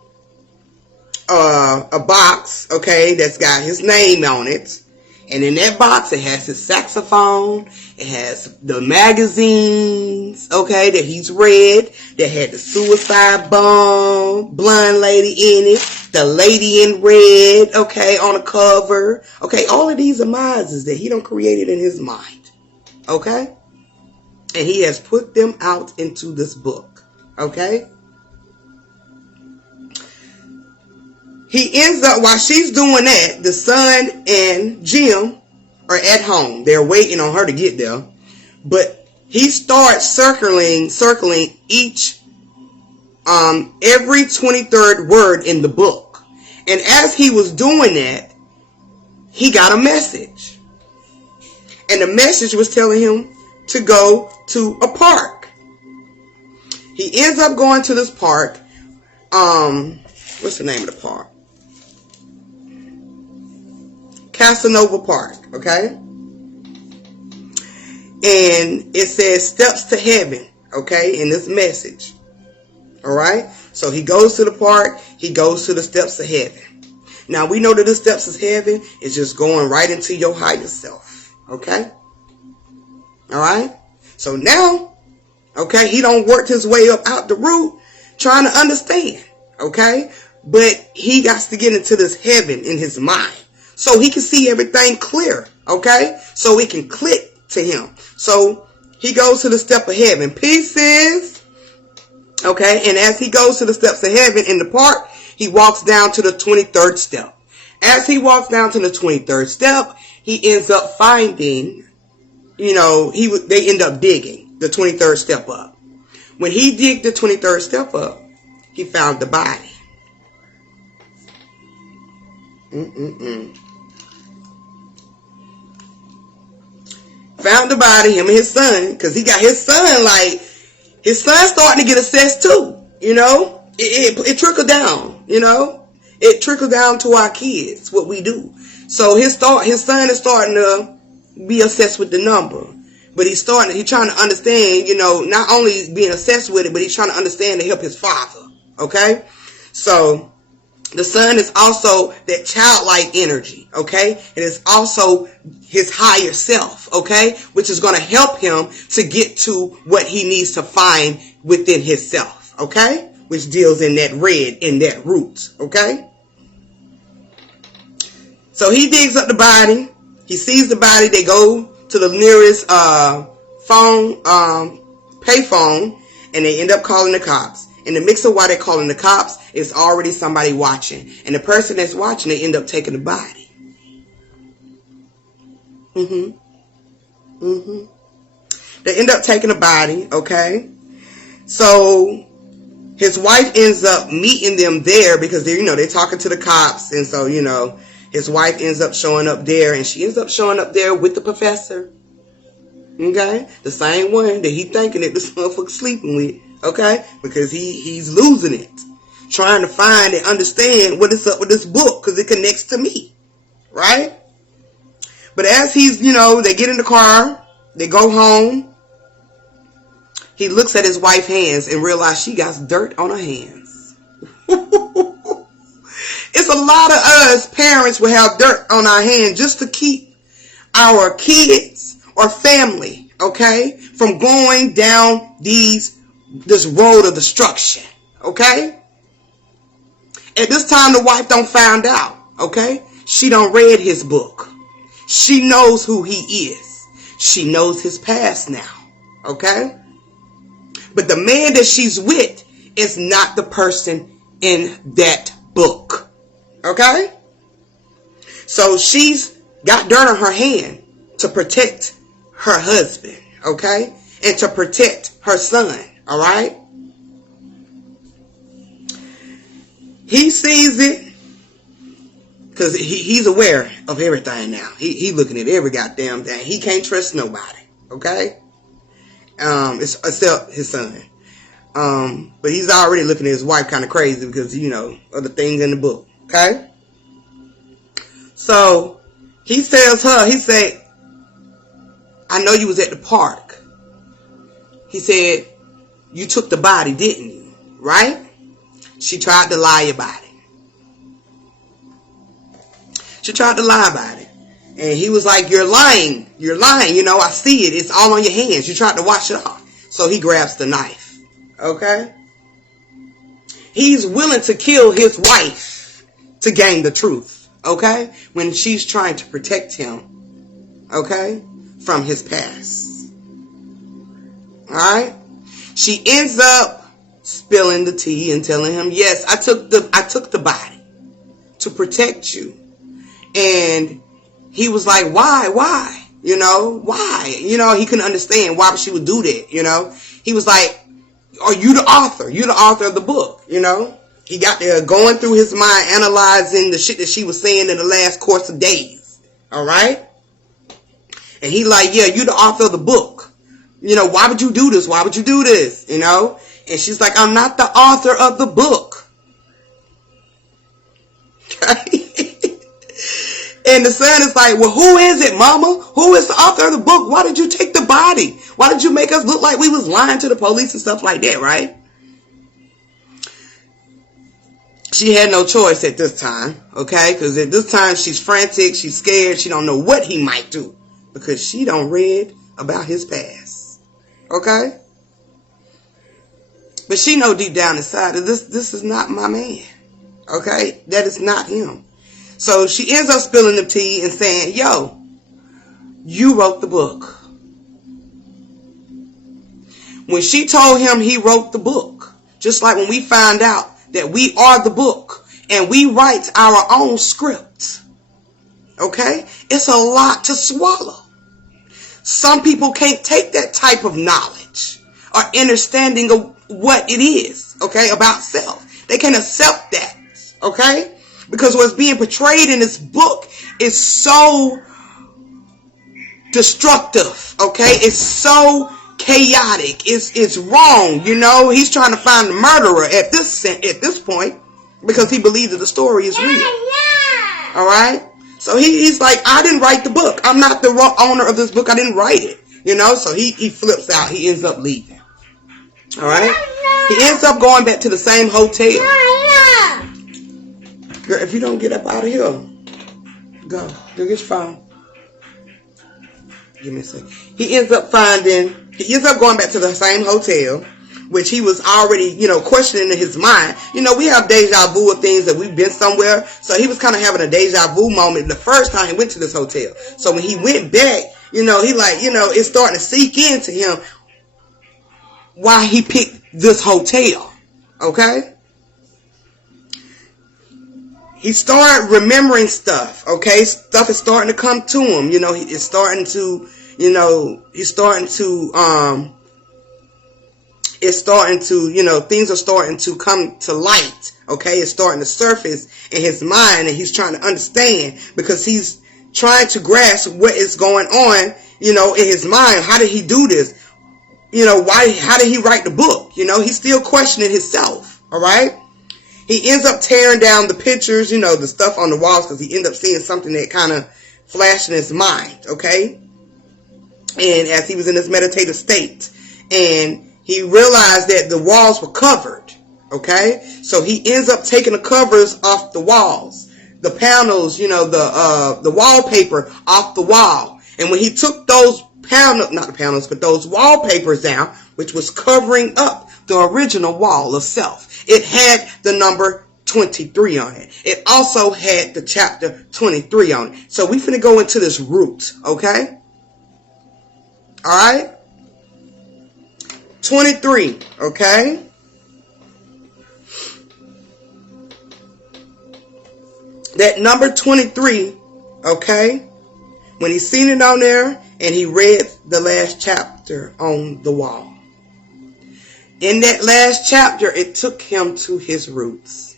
box, okay, that's got his name on it. And in that box, it has his saxophone. It has the magazines, okay, that he's read. That had the suicide bomb, blonde lady in it. The lady in red, okay, on the cover. Okay, all of these are mises that he done created in his mind. Okay? And he has put them out into this book. Okay? He ends up, while she's doing that, the son and Jim are at home. They're waiting on her to get there. But he starts circling each, every 23rd word in the book. And as he was doing that, he got a message. And the message was telling him to go to a park. He ends up going to this park. What's the name of the park? Casanova Park, okay? And it says steps to heaven, okay, in this message. Alright? So he goes to the park, he goes to the steps of heaven. Now we know that the steps of heaven is just going right into your higher self. Okay? Alright? So now, okay, he don't work his way up out the root trying to understand. Okay? But he got to get into this heaven in his mind. So he can see everything clear. Okay? So it can click to him. So he goes to the step of heaven. Pieces. Okay? And as he goes to the steps of heaven in the park, he walks down to the 23rd step. As he walks down to the 23rd step, he ends up finding, they end up digging the 23rd step up. When he digged the 23rd step up, he found the body. Found the body, him and his son, because he got his son, his son starting to get assessed too, It trickled down, It trickled down to our kids, what we do. So his son is starting to be assessed with the number. But he's trying to understand, not only being assessed with it, but he's trying to understand to help his father. Okay? So the son is also that childlike energy, okay? It is also his higher self, okay? Which is going to help him to get to what he needs to find within himself, okay? Which deals in that red, in that root, okay? So he digs up the body. He sees the body. They go to the nearest payphone, and they end up calling the cops. In the mix of why they're calling the cops, it's already somebody watching. And the person that's watching, they end up taking the body. They end up taking the body, okay? So his wife ends up meeting them there because they're talking to the cops. And so, his wife ends up showing up there, and she ends up showing up there with the professor. Okay? The same one that he thinking that this motherfucker sleeping with. Okay? Because he's losing it. Trying to find and understand what is up with this book because it connects to me. Right? But as he's, they get in the car, they go home. He looks at his wife's hands and realizes she got dirt on her hands. It's a lot of us parents will have dirt on our hands just to keep our kids or family, okay, from going down this road of destruction, okay? At this time, the wife don't find out, okay? She don't read his book. She knows who he is. She knows his past now, okay? But the man that she's with is not the person in that book. Okay? So she's got dirt on her hand to protect her husband. Okay? And to protect her son. Alright? He sees it because he's aware of everything now. He looking at every goddamn thing. He can't trust nobody. Okay? Except his son. But he's already looking at his wife kind of crazy because, other things in the book. Okay? So, he tells her, he said, I know you was at the park. He said, you took the body, didn't you? Right? She tried to lie about it. She tried to lie about it. And he was like, you're lying. You're lying. I see it. It's all on your hands. You tried to wash it off. So he grabs the knife. Okay? He's willing to kill his wife to gain the truth, okay? When she's trying to protect him, okay? From his past. Alright? She ends up spilling the tea and telling him, yes, I took the body to protect you. And he was like, why? Why? Why? He couldn't understand why she would do that, He was like, are you the author? You're the author of the book, He got there going through his mind, analyzing the shit that she was saying in the last course of days. Alright? And he like, yeah, you're the author of the book. Why would you do this? Why would you do this? And she's like, I'm not the author of the book. Okay? And the son is like, well, who is it, mama? Who is the author of the book? Why did you take the body? Why did you make us look like we was lying to the police and stuff like that, right? She had no choice at this time, okay? Because at this time, she's frantic, she's scared, she don't know what he might do. Because she don't read about his past, okay? But she know deep down inside that this is not my man, okay? That is not him. So she ends up spilling the tea and saying, yo, you wrote the book. When she told him he wrote the book, just like when we find out that we are the book and we write our own script. Okay? It's a lot to swallow. Some people can't take that type of knowledge or understanding of what it is, okay, about self. They can't accept that, okay? Because what's being portrayed in this book is so destructive, okay? It's so chaotic. It's wrong, you know? He's trying to find the murderer at this point because he believes that the story is real. All right? So he's like, I didn't write the book. I'm not the owner of this book. I didn't write it, you know? So he flips out. He ends up leaving. All right? He ends up going back to the same hotel. Girl, if you don't get up out of here, go get your phone. Give me a second. He ends up going back to the same hotel, which he was already, you know, questioning in his mind. You know, we have deja vu of things that we've been somewhere. So he was kind of having a deja vu moment the first time he went to this hotel. So when he went back, you know, he like, you know, it's starting to seep into him why he picked this hotel. Okay? He started remembering stuff, okay? Stuff is starting to come to him. You know, things are starting to come to light, okay? It's starting to surface in his mind, and he's trying to understand because he's trying to grasp what is going on, you know, in his mind. How did he do this? You know, how did he write the book? You know, he's still questioning himself, all right? He ends up tearing down the pictures, you know, the stuff on the walls, because he ends up seeing something that kind of flashed in his mind, okay? And as he was in this meditative state, and he realized that the walls were covered, okay? So he ends up taking the covers off the walls, the panels, you know, the wallpaper off the wall. And when he took those those wallpapers down, which was covering up the original wall of self, it had the number 23 on it. It also had the chapter 23 on it. So we finna go into this root, okay? All right? 23, okay? That number 23, okay? When he seen it on there and he read the last chapter on the wall. In that last chapter, it took him to his roots.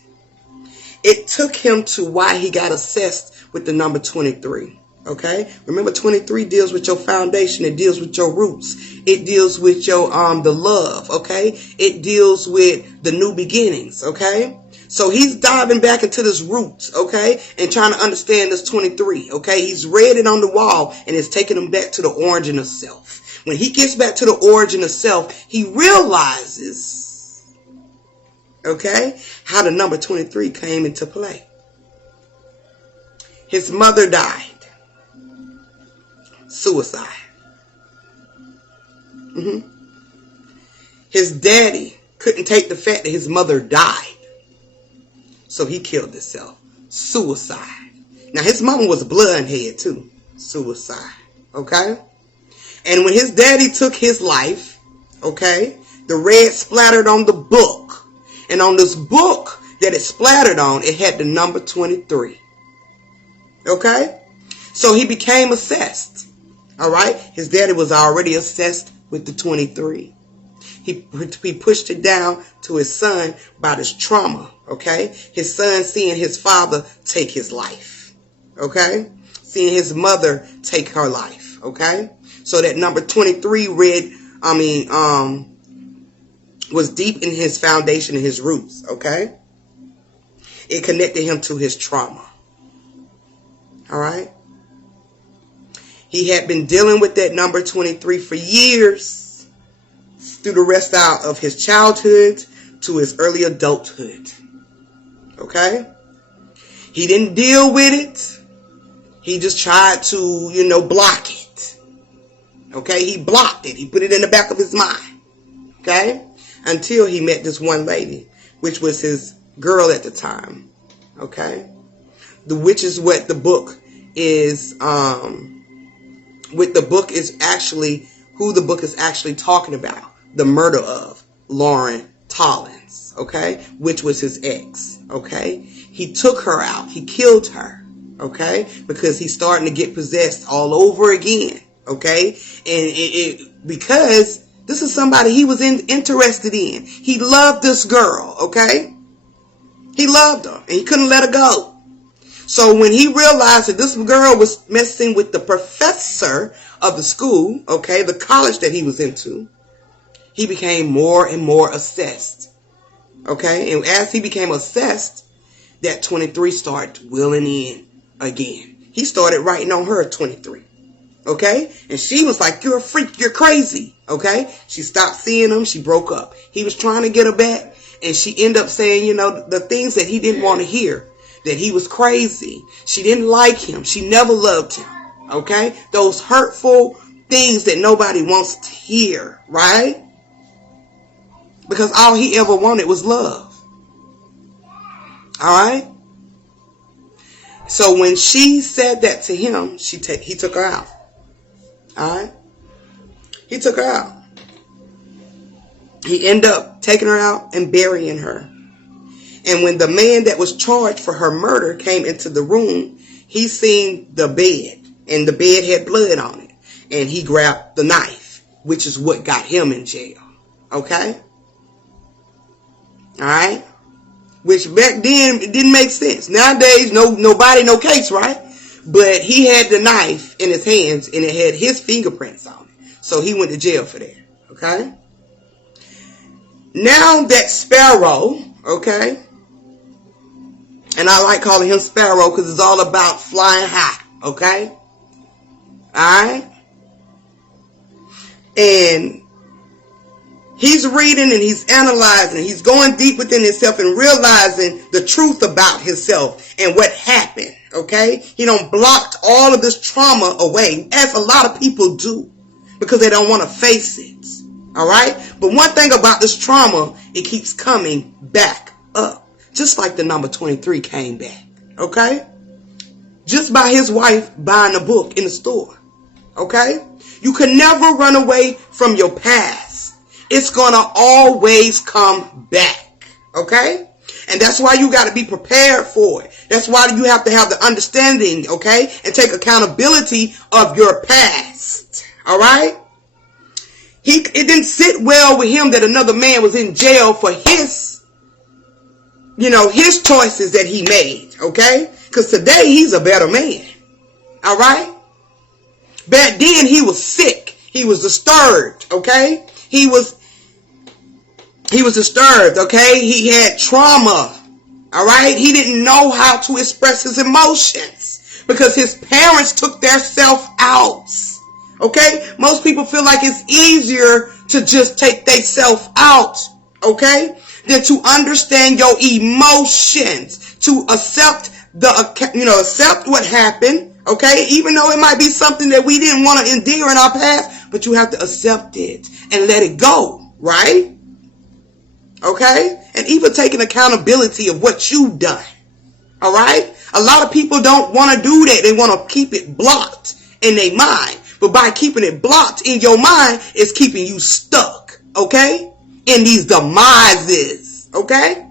It took him to why he got obsessed with the number 23. Okay? Remember, 23 deals with your foundation. It deals with your roots. It deals with your the love. Okay? It deals with the new beginnings. Okay? So he's diving back into this roots, okay, and trying to understand this 23, okay. He's read it on the wall, and it's taking him back to the origin of self. When he gets back to the origin of self, he realizes, okay, how the number 23 came into play. His mother died. Suicide. His daddy couldn't take the fact that his mother died. So he killed himself. Suicide. Now his mama was a bloodhead too. Suicide. Okay? And when his daddy took his life, okay, the red splattered on the book. And on this book that it splattered on, it had the number 23. Okay? So he became obsessed. Alright? His daddy was already obsessed with the 23. He pushed it down to his son by this trauma, okay? His son seeing his father take his life, okay? Seeing his mother take her life, okay? So that number 23 was deep in his foundation and his roots, okay? It connected him to his trauma, all right? He had been dealing with that number 23 for years, through the rest out of his childhood to his early adulthood. Okay? He didn't deal with it. He just tried to, you know, block it. Okay? He blocked it. He put it in the back of his mind. Okay? Until he met this one lady, which was his girl at the time. Okay? Which is what the book is, who the book is actually talking about. The murder of Lauren Tollins, okay, which was his ex, okay. he took her out. He killed her, okay? Because he's starting to get possessed all over again, okay? And because this is somebody he was interested in. He loved this girl, okay? He loved her, and he couldn't let her go. So when he realized that this girl was messing with the professor of the school, okay, the college that he was into, he became more and more obsessed, okay? And as he became obsessed, that 23 started willing in again. He started writing on her at 23, okay? And she was like, you're a freak, you're crazy, okay? She stopped seeing him, she broke up. He was trying to get her back, and she ended up saying, you know, the things that he didn't want to hear, that he was crazy. She didn't like him. She never loved him, okay? Those hurtful things that nobody wants to hear, right? Because all he ever wanted was love. All right? So when she said that to him, he took her out. All right? He took her out. He ended up taking her out and burying her. And when the man that was charged for her murder came into the room, he seen the bed, and the bed had blood on it. And he grabbed the knife, which is what got him in jail. Okay? All right? Which back then, it didn't make sense. Nowadays, nobody, no case, right? But he had the knife in his hands, and it had his fingerprints on it. So he went to jail for that. Okay? Now that Sparrow, okay? And I like calling him Sparrow because it's all about flying high, okay? Alright? And he's reading and he's analyzing. He's going deep within himself and realizing the truth about himself and what happened, okay? He done blocked all of this trauma away, as a lot of people do, because they don't want to face it, alright? But one thing about this trauma, it keeps coming back up. Just like the number 23 came back, okay? Just by his wife buying a book in the store, okay? You can never run away from your past. It's going to always come back, okay? And that's why you got to be prepared for it. That's why you have to have the understanding, okay? And take accountability of your past, all right? It didn't sit well with him that another man was in jail for his choices that he made, okay? Because today he's a better man, all right? Back then he was sick. He was disturbed, okay? He was disturbed, okay? He had trauma, all right? He didn't know how to express his emotions because his parents took their self out, okay? Most people feel like it's easier to just take their self out, okay? Than to understand your emotions, to accept accept what happened, okay? Even though it might be something that we didn't want to endure in our past, but you have to accept it and let it go, right? Okay? And even taking accountability of what you've done, all right? A lot of people don't want to do that. They want to keep it blocked in their mind. But by keeping it blocked in your mind, it's keeping you stuck, okay? In these demises, okay?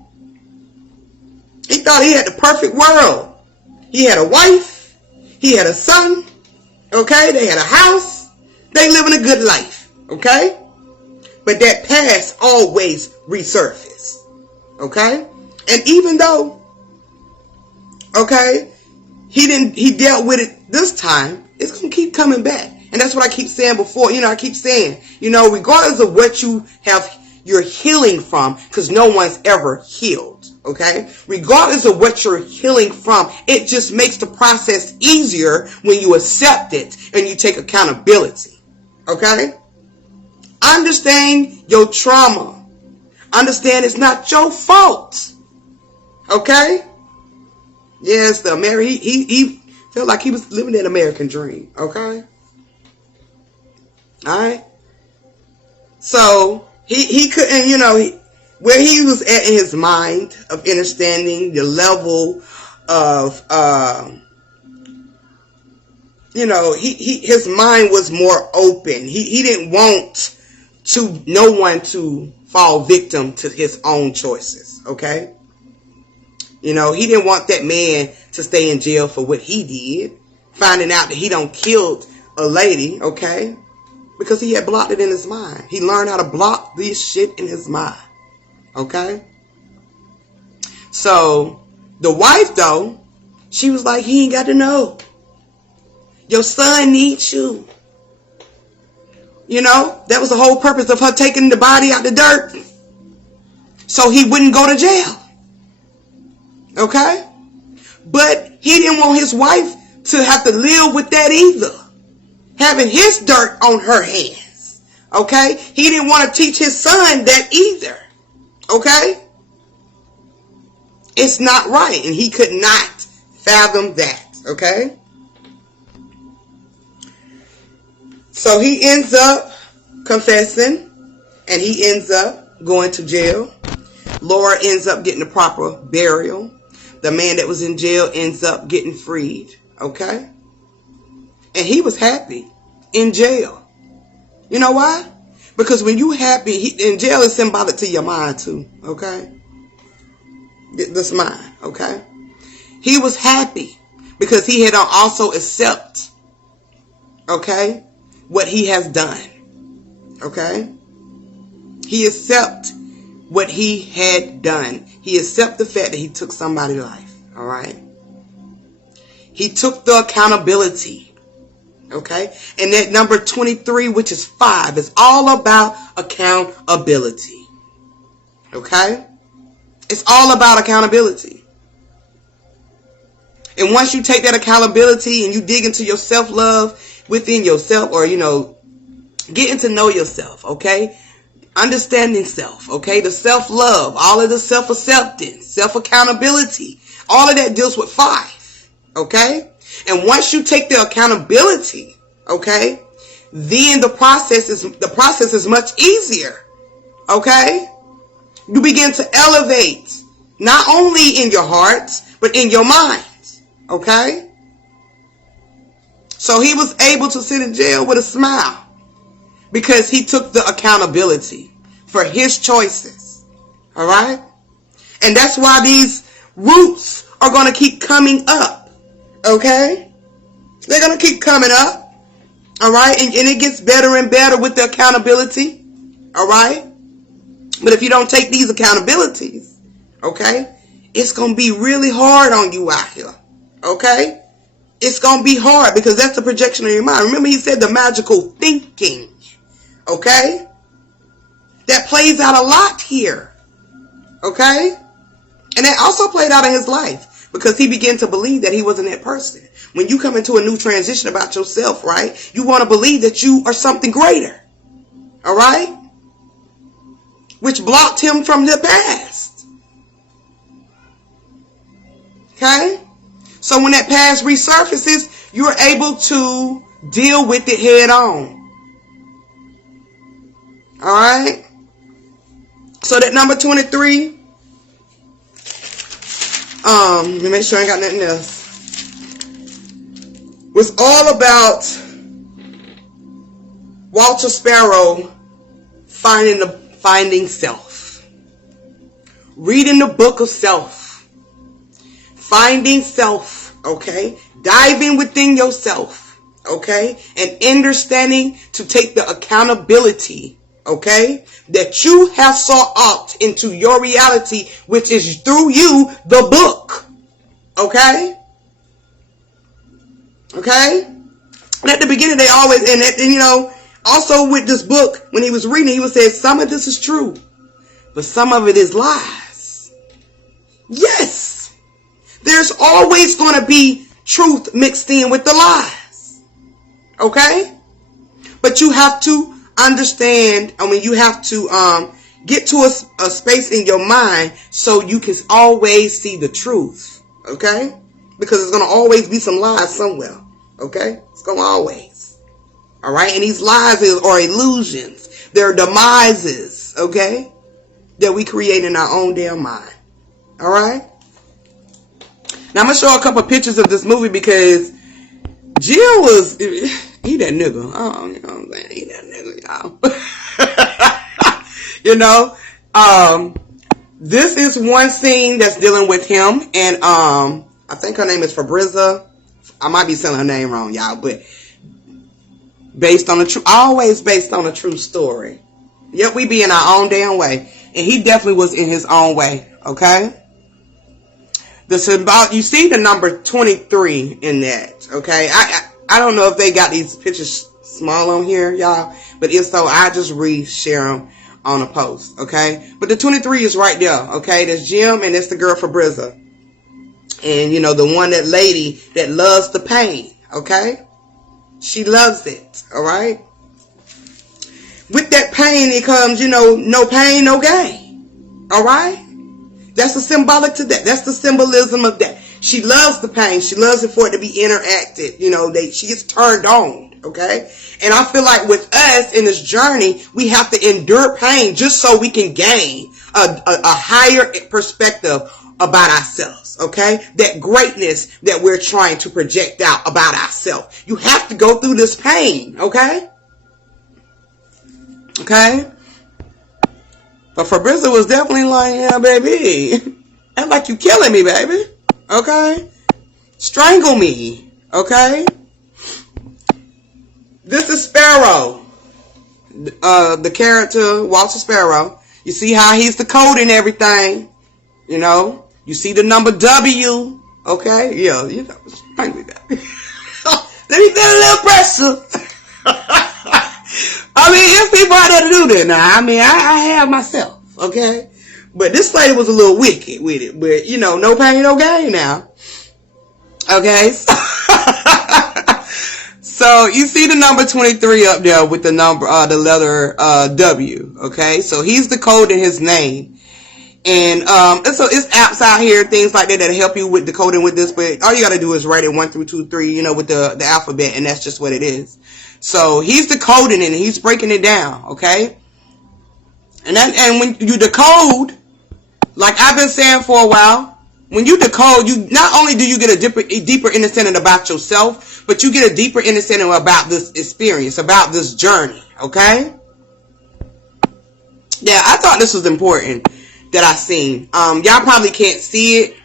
He thought he had the perfect world. He had a wife. He had a son, okay? They had a house. They living a good life, okay? But that past always resurfaces, okay? And even though, okay, he dealt with it this time, it's going to keep coming back. And that's what I keep saying before. I keep saying, regardless of what you're healing from, because no one's ever healed, okay? Regardless of what you're healing from, it just makes the process easier when you accept it and you take accountability, okay? Understand your trauma. Understand it's not your fault, okay? Yes, he felt like he was living that American dream, okay? All right? So he couldn't, where he was at in his mind of understanding the level of, his mind was more open. He didn't want no one to fall victim to his own choices, okay? You know, he didn't want that man to stay in jail for what he did, finding out that he done killed a lady, okay? Because he had blocked it in his mind. He learned how to block this shit in his mind, okay? So, the wife, though, she was like, he ain't got to know. Your son needs you. You know, that was the whole purpose of her taking the body out the dirt. So he wouldn't go to jail. Okay? But he didn't want his wife to have to live with that either. Having his dirt on her hands. Okay? He didn't want to teach his son that either. Okay? It's not right. And he could not fathom that. Okay? So he ends up confessing. And he ends up going to jail. Laura ends up getting the proper burial. The man that was in jail ends up getting freed. Okay? And he was happy in jail. You know why? Because when you happy, in jail is symbolic to your mind too. Okay? This mind. Okay? He was happy because he had also accept. Okay? What he has done. Okay? He accept what he had done. He accept the fact that he took somebody's life. All right? He took the accountability. Okay? And that number 23, which is 5, is all about accountability. Okay? It's all about accountability. And once you take that accountability and you dig into your self-love within yourself, or, you know, getting to know yourself, okay? Understanding self, okay? The self-love, all of the self-acceptance, self-accountability, all of that deals with 5, okay? And once you take the accountability, okay, then the process is much easier, okay? You begin to elevate, not only in your heart, but in your mind, okay? So he was able to sit in jail with a smile because he took the accountability for his choices. All right? And that's why these roots are going to keep coming up. Okay? They're going to keep coming up. All right? And it gets better and better with the accountability. All right? But if you don't take these accountabilities, okay, it's going to be really hard on you out here. Okay? It's going to be hard because that's the projection of your mind. Remember, he said the magical thinking. Okay? That plays out a lot here. Okay? And that also played out in his life because he began to believe that he wasn't that person. When you come into a new transition about yourself, right, you want to believe that you are something greater. All right? Which blocked him from the past. Okay? So when that past resurfaces, you're able to deal with it head on. Alright? So that number 23, let me make sure I ain't got nothing else, was all about Walter Sparrow finding self. Reading the book of self. Finding self, okay? Diving within yourself, okay? And understanding to take the accountability, okay? That you have sought out into your reality, which is through you, the book, okay? Okay? And at the beginning, they always, and you know, also with this book, when he was reading, he would say, some of this is true, but some of it is lies. Yes. There's always going to be truth mixed in with the lies. Okay? But you have to understand, you have to get to a space in your mind so you can always see the truth. Okay? Because there's going to always be some lies somewhere. Okay? It's going to always. All right? And these lies are illusions. They're demises. Okay? That we create in our own damn mind. All right? Now, I'm going to show a couple of pictures of this movie because Jill was, he that nigga. Oh, you know what I'm saying? He that nigga, y'all. You know? This is one scene that's dealing with him, and I think her name is Fabrizza. I might be saying her name wrong, y'all, but based on always based on a true story. Yep, we be in our own damn way, and he definitely was in his own way. Okay, you see the number 23 in that. Okay, I don't know if they got these pictures small on here, y'all, but if so, I just reshare them on a post. Okay, but the 23 is right there. Okay, there's Jim and it's the girl Fabrizza, and you know the one, that lady that loves the pain. Okay, she loves it. All right. With that pain, it comes, no pain, no gain. All right? That's the symbolic to that. That's the symbolism of that. She loves the pain. She loves it for it to be interacted. She gets turned on. Okay? And I feel like with us in this journey, we have to endure pain just so we can gain a higher perspective about ourselves. Okay? That greatness that we're trying to project out about ourselves. You have to go through this pain. Okay? Okay? But Fabrizza was definitely like, yeah, baby. Act like you killing me, baby. Okay? Strangle me. Okay? This is Sparrow. The character, Walter Sparrow. You see how he's decoding everything. You see the number W. Okay? Yeah, strangle me, baby. Let me feel a little pressure. I mean, if people out there to do that now, I mean, I have myself, okay? But this lady was a little wicked with it. But, no pain, no gain now. Okay? So, you see the number 23 up there with the number, the letter W, okay? So, he's decoding his name. And so it's apps out here, things like that help you with decoding with this. But all you got to do is write it 1 through 2, 3, with the alphabet. And that's just what it is. So he's decoding it and he's breaking it down, okay? And when you decode, like I've been saying for a while, when you decode, you not only do you get a deeper understanding about yourself, but you get a deeper understanding about this experience, about this journey, okay? Yeah, I thought this was important that I seen. Y'all probably can't see it,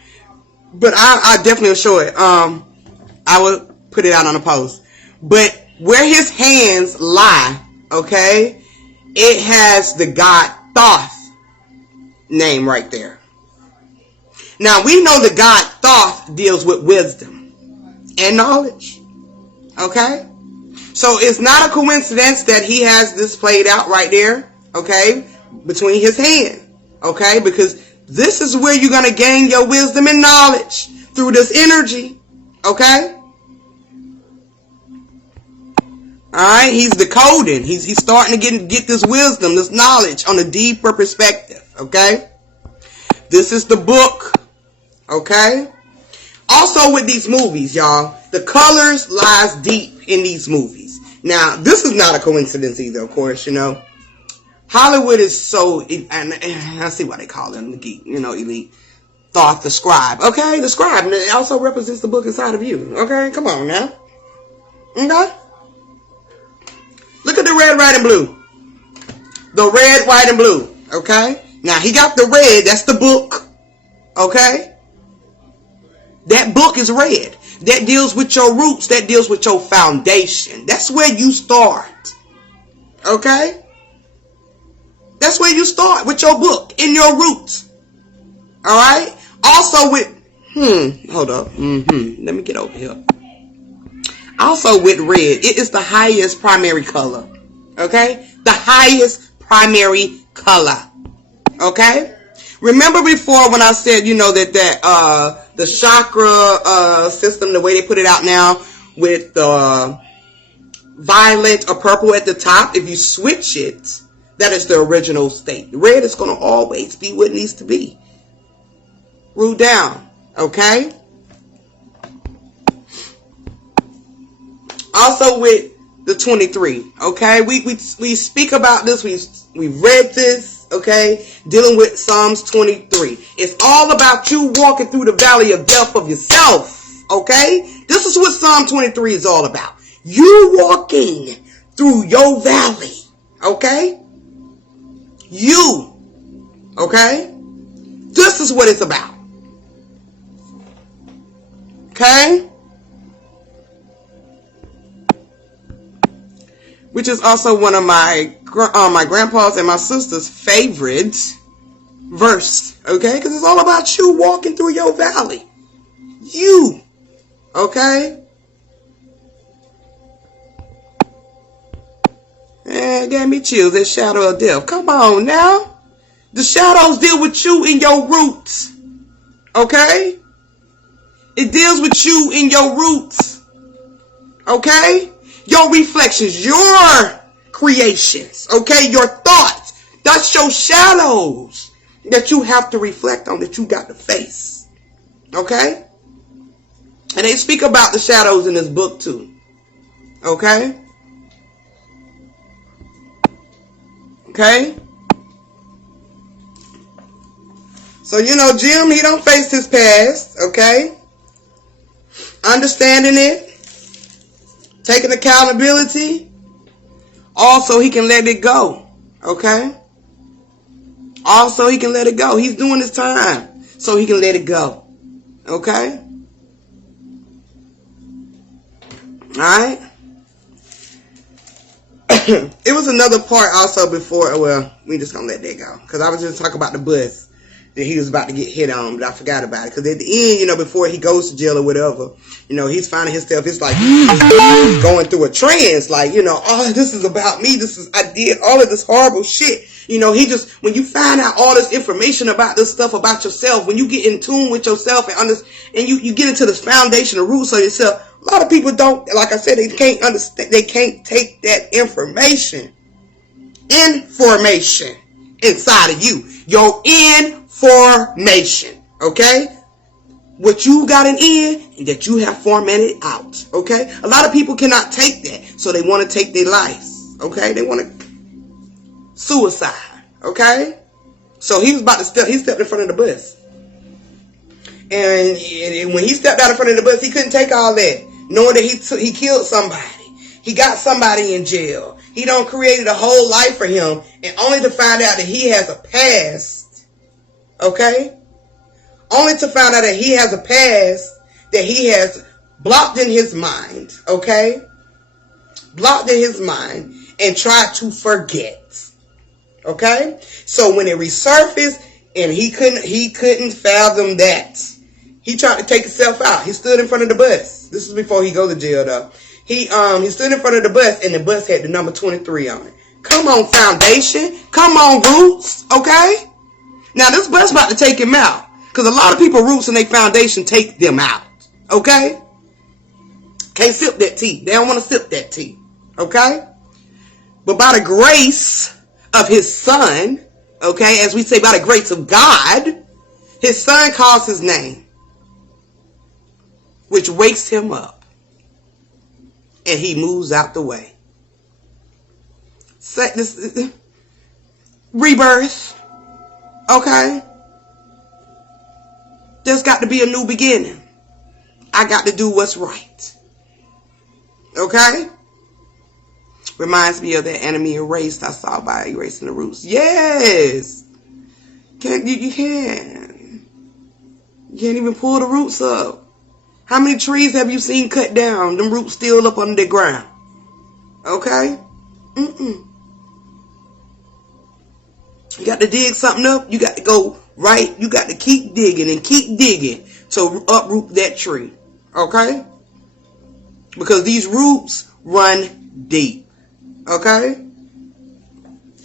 but I definitely will show it. I will put it out on a post. But where his hands lie, okay, it has the god Thoth name right there. Now, we know the god Thoth deals with wisdom and knowledge, okay? So, it's not a coincidence that he has this played out right there, okay, between his hands, okay? Because this is where you're going to gain your wisdom and knowledge through this energy, okay? Alright, he's decoding. He's starting to get this wisdom, this knowledge on a deeper perspective. Okay? This is the book. Okay? Also with these movies, y'all, the colors lies deep in these movies. Now, this is not a coincidence either, of course, Hollywood is so, and I see why they call him the geek, elite. Thoth, the scribe. Okay? The scribe. And it also represents the book inside of you. Okay? Come on now. Okay? Look at the red, white, and blue. The red, white, and blue. Okay? Now, he got the red. That's the book. Okay? That book is red. That deals with your roots. That deals with your foundation. That's where you start. Okay? That's where you start with your book. In your roots. Alright? Also with... Hold up. Let me get over here. Also with red, it is the highest primary color. Okay? The highest primary color. Okay? Remember before when I said, that the chakra system, the way they put it out now with the violet or purple at the top, if you switch it, that is the original state. Red is going to always be what it needs to be. Rule down. Okay? Also with the 23, okay? We speak about this. We've read this, okay? Dealing with Psalms 23. It's all about you walking through the valley of death of yourself, okay? This is what Psalm 23 is all about. You walking through your valley, okay? You, okay? This is what it's about. Okay? Which is also one of my grandpa's and my sister's favorite verse. Okay? Because it's all about you walking through your valley. You. Okay? And it gave me chills. That shadow of death. Come on now. The shadows deal with you in your roots. Okay? It deals with you in your roots. Okay? Your reflections, your creations, okay? Your thoughts. That's your shadows that you have to reflect on, that you got to face. Okay? And they speak about the shadows in this book too. Okay? Okay? So, Jim, he don't face his past, okay? Understanding it. Taking accountability. Also, he can let it go. Okay? Also, he can let it go. He's doing his time, so he can let it go. Okay? Alright? It was another part also before, well, we just gonna let that go. Because I was just talking about the bus that he was about to get hit on, but I forgot about it. Because at the end, before he goes to jail or whatever, he's finding himself, it's like he's going through a trance, like, oh, this is about me, I did all of this horrible shit. When you find out all this information about this stuff about yourself, when you get in tune with yourself and you get into the foundation, the roots of yourself, a lot of people don't, like I said, they can't understand, they can't take that information inside of you. Your information, okay? What you got in and that you have formatted out, okay? A lot of people cannot take that, so they want to take their lives, okay? They want to suicide, okay? So he stepped in front of the bus. And when he stepped out in front of the bus, he couldn't take all that, knowing that he killed somebody. He got somebody in jail. He done created a whole life for him, and only to find out that he has a past, okay? Only to find out that he has a past that he has blocked in his mind, okay? Blocked in his mind and tried to forget, okay? So when it resurfaced and he couldn't fathom that, he tried to take himself out. He stood in front of the bus. This is before he goes to jail, though. He stood in front of the bus, and the bus had the number 23 on it. Come on, foundation. Come on, roots. Okay? Now, this bus about to take him out. Because a lot of people, roots and their foundation, take them out. Okay? Can't sip that tea. They don't want to sip that tea. Okay? But by the grace of his son, okay, as we say, by the grace of God, his son calls his name, which wakes him up. And he moves out the way. This rebirth. Okay? There's got to be a new beginning. I got to do what's right. Okay? Reminds me of that enemy erased I saw by erasing the roots. Yes! You can't even pull the roots up. How many trees have you seen cut down? Them roots still up under the ground. Okay? You got to dig something up. You got to go right. You got to keep digging and keep digging to uproot that tree. Okay? Because these roots run deep. Okay?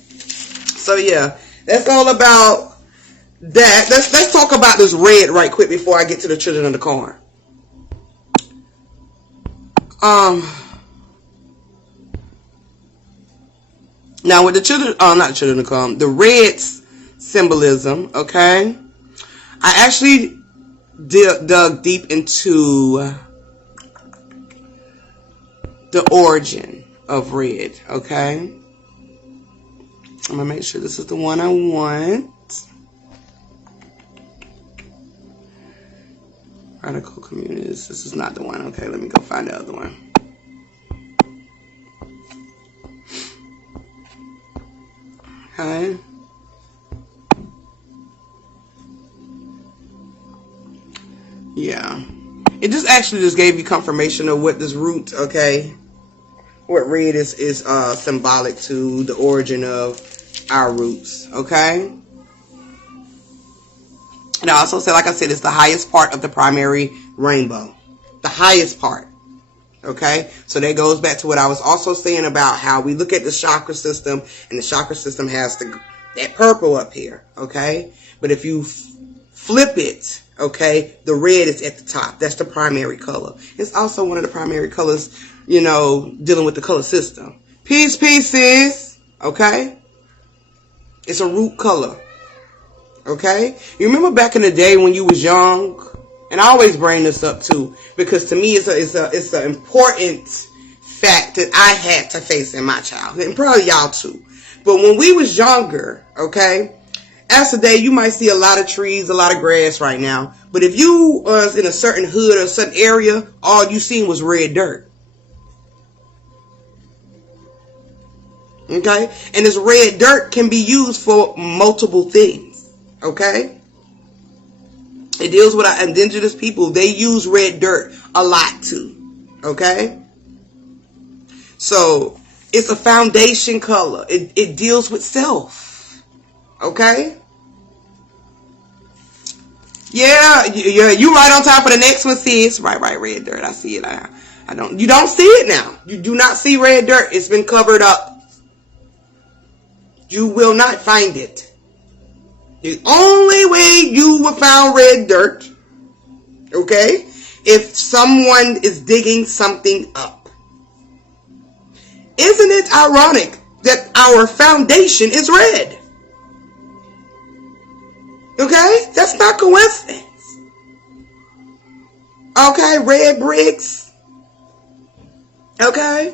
So yeah, that's all about that. Let's talk about this red right quick before I get to the children of the corn. Now with the children, not children of the corn, the red symbolism, okay? I actually dug deep into the origin of red, okay? I'm gonna make sure this is the one I want. Radical communities. This is not the one. Okay, let me go find the other one. Okay. Yeah. It just actually just gave you confirmation of what this root, okay, what red is symbolic to the origin of our roots, okay? And I also said, like I said, it's the highest part of the primary rainbow. The highest part. Okay? So that goes back to what I was also saying about how we look at the chakra system, and the chakra system has that purple up here. Okay? But if you flip it, okay, the red is at the top. That's the primary color. It's also one of the primary colors, you know, dealing with the color system. Peace, sis. Okay? It's a root color. Okay? You remember back in the day when you was young? And I always bring this up too, because to me it's an important fact that I had to face in my childhood, and probably y'all too. But when we was younger, okay, as today you might see a lot of trees, a lot of grass right now. But if you was in a certain hood or a certain area, all you seen was red dirt. Okay? And this red dirt can be used for multiple things. Okay? It deals with our indigenous people. They use red dirt a lot too. Okay? So, it's a foundation color. It deals with self. Okay? Yeah, you right on top of the next one, sis. Right, red dirt. I see it. You don't see it now. You do not see red dirt. It's been covered up. You will not find it. The only way you will find red dirt, okay, if someone is digging something up. Isn't it ironic that our foundation is red? Okay? That's not coincidence. Okay? Red bricks. Okay?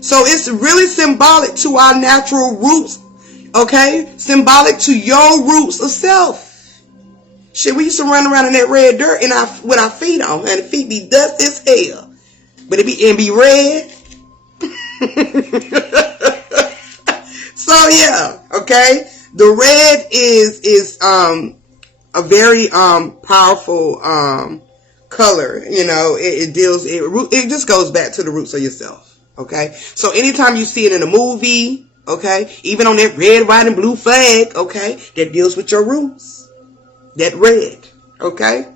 So it's really symbolic to our natural roots. Okay? Symbolic to your roots of self. Shit, we used to run around in that red dirt with our feet on, and the feet be dusty as hell. But it be red. So yeah, okay? The red is a very powerful color. You know, it just goes back to the roots of yourself. Okay? So anytime you see it in a movie, okay, even on that red, white, and blue flag, okay, that deals with your roots. That red, okay?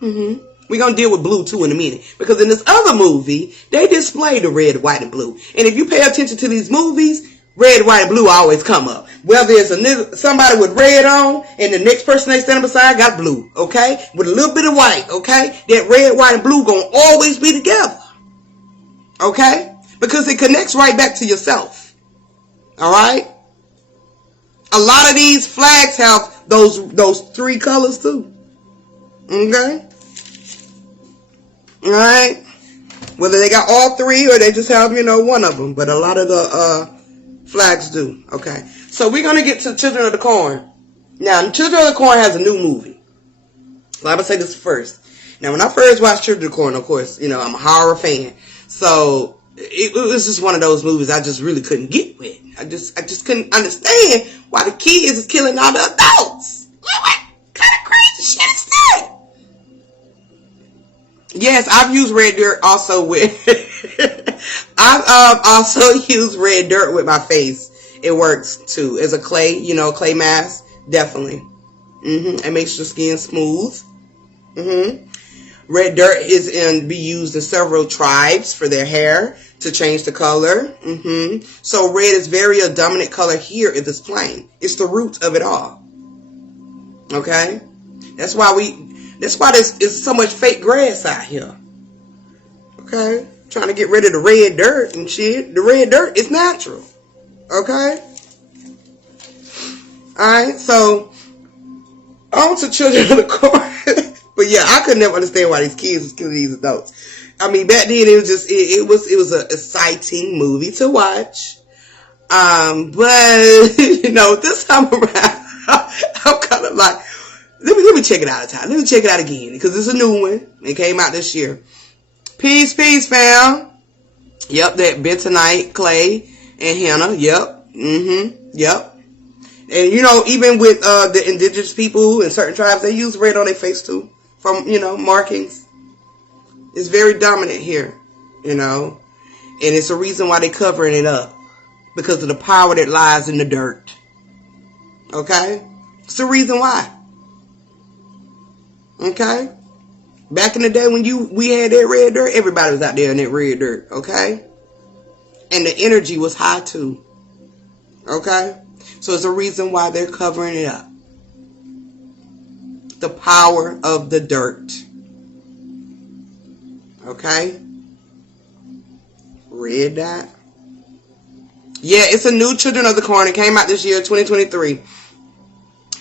We're going to deal with blue too in a minute. Because in this other movie, they display the red, white, and blue. And if you pay attention to these movies, red, white, and blue always come up. Whether it's somebody with red on, and the next person they stand beside got blue, okay? With a little bit of white, okay? That red, white, and blue going to always be together. Okay? Because it connects right back to yourself. Alright? A lot of these flags have those three colors too. Okay? Alright? Whether they got all three or they just have, one of them. But a lot of the flags do. Okay? So we're going to get to Children of the Corn. Now, Children of the Corn has a new movie. So I'm going to say this first. Now, when I first watched Children of the Corn, of course, I'm a horror fan. So it was just one of those movies I just really couldn't get with. I just couldn't understand why the kids is killing all the adults. What kind of crazy shit is that? Yes, I've used red dirt also with I've also used red dirt with my face. It works too. As a clay, clay mask, definitely. It makes your skin smooth. Red dirt be used in several tribes for their hair to change the color. So red is very a dominant color here in this plane. It's the root of it all. Okay? That's why there's so much fake grass out here. Okay? Trying to get rid of the red dirt and shit. The red dirt is natural. Okay? Alright, so on to Children of the Corn. But yeah, I could never understand why these kids was killing these adults. I mean, back then it was an exciting movie to watch. But this time around, I'm kind of like, let me check it out a time. Let me check it out again because it's a new one. It came out this year. Peace, fam. Yep, that bentonite, clay, and henna. Yep. Yep. And you know, even with the indigenous people and certain tribes, they use red on their face too, from, you know, markings. It's very dominant here, you know, and it's a reason why they're covering it up, because of the power that lies in the dirt. Okay, it's the reason why. Okay, back in the day when we had that red dirt, everybody was out there in that red dirt. Okay, and the energy was high too. Okay, so it's a reason why they're covering it up. The power of the dirt. Okay, red dot. Yeah, it's a new Children of the Corn. It came out this year, 2023.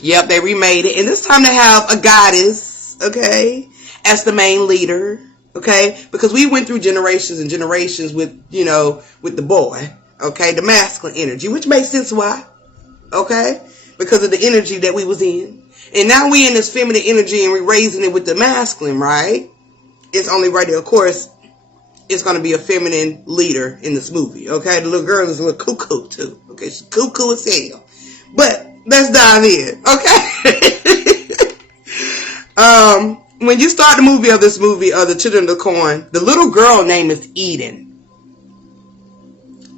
Yep, they remade it, and this time they have a goddess, okay, as the main leader. Okay, because we went through generations and generations with, you know, with the boy. Okay, the masculine energy, which makes sense why. Okay, because of the energy that we was in. And now we in this feminine energy and we're raising it with the masculine, right? It's only right there. Of course, it's going to be a feminine leader in this movie. Okay, the little girl is a little cuckoo too. Okay, she's cuckoo as hell. But let's dive in. Okay. When you start the movie of this movie, The Children of the Corn, the little girl name is Eden.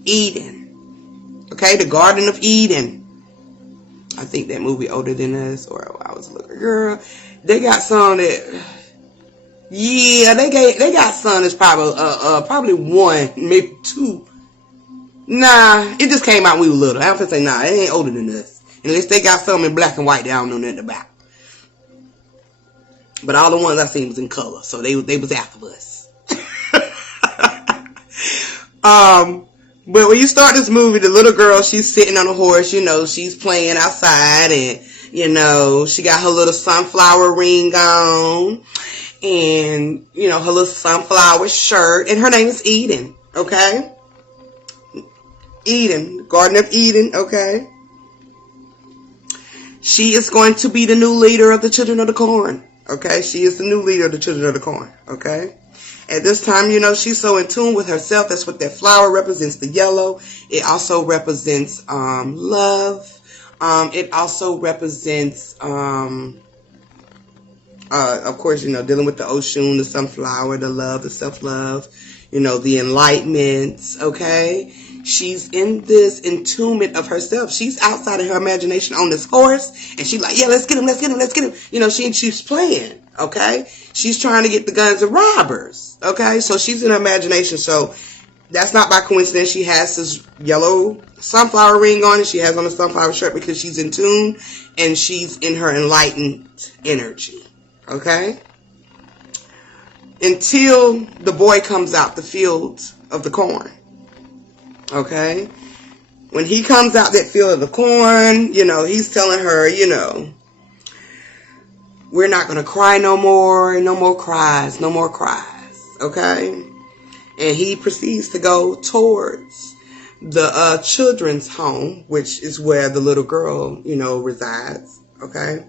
Eden. Okay, the Garden of Eden. I think that movie older than us, or I was a little girl. They got some that, yeah, they got some that's probably one, maybe two. Nah, it just came out when we were little. I have to say, nah, it ain't older than us. Unless they got some in black and white that I don't know nothing about. But all the ones I seen was in color, so they was after us. But when you start this movie, the little girl, she's sitting on a horse, you know, she's playing outside, and, you know, she got her little sunflower ring on, and, you know, her little sunflower shirt, and her name is Eden, okay? Eden, Garden of Eden, okay? She is going to be the new leader of the Children of the Corn, okay? She is the new leader of the Children of the Corn, okay? At this time, you know, she's so in tune with herself. That's what that flower represents, the yellow. It also represents love. It also represents, of course, you know, dealing with the ocean, the sunflower, the love, the self-love, you know, the enlightenment, okay? She's in this entombment of herself. She's outside of her imagination on this horse, and she's like, yeah, let's get him, let's get him, let's get him. You know, she's playing, okay? She's trying to get the guns of robbers, okay? So she's in her imagination. So that's not by coincidence. She has this yellow sunflower ring on, and she has on a sunflower shirt because she's in tune, and she's in her enlightened energy, okay? Until the boy comes out the field of the corn, okay? When he comes out that field of the corn, you know, he's telling her, you know, we're not going to cry no more cries, okay? And he proceeds to go towards the children's home, which is where the little girl, you know, resides, okay?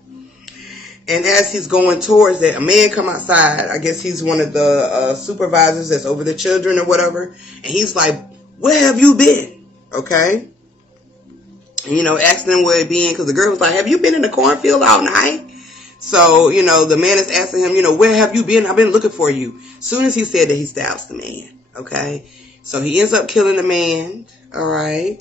And as he's going towards that, a man come outside. I guess he's one of the supervisors that's over the children or whatever. And he's like, where have you been? Okay? And, you know, asking him where he'd been, because the girl was like, have you been in the cornfield all night? So, you know, the man is asking him, you know, where have you been? I've been looking for you. As soon as he said that, he stabs the man. Okay? So he ends up killing the man. All right?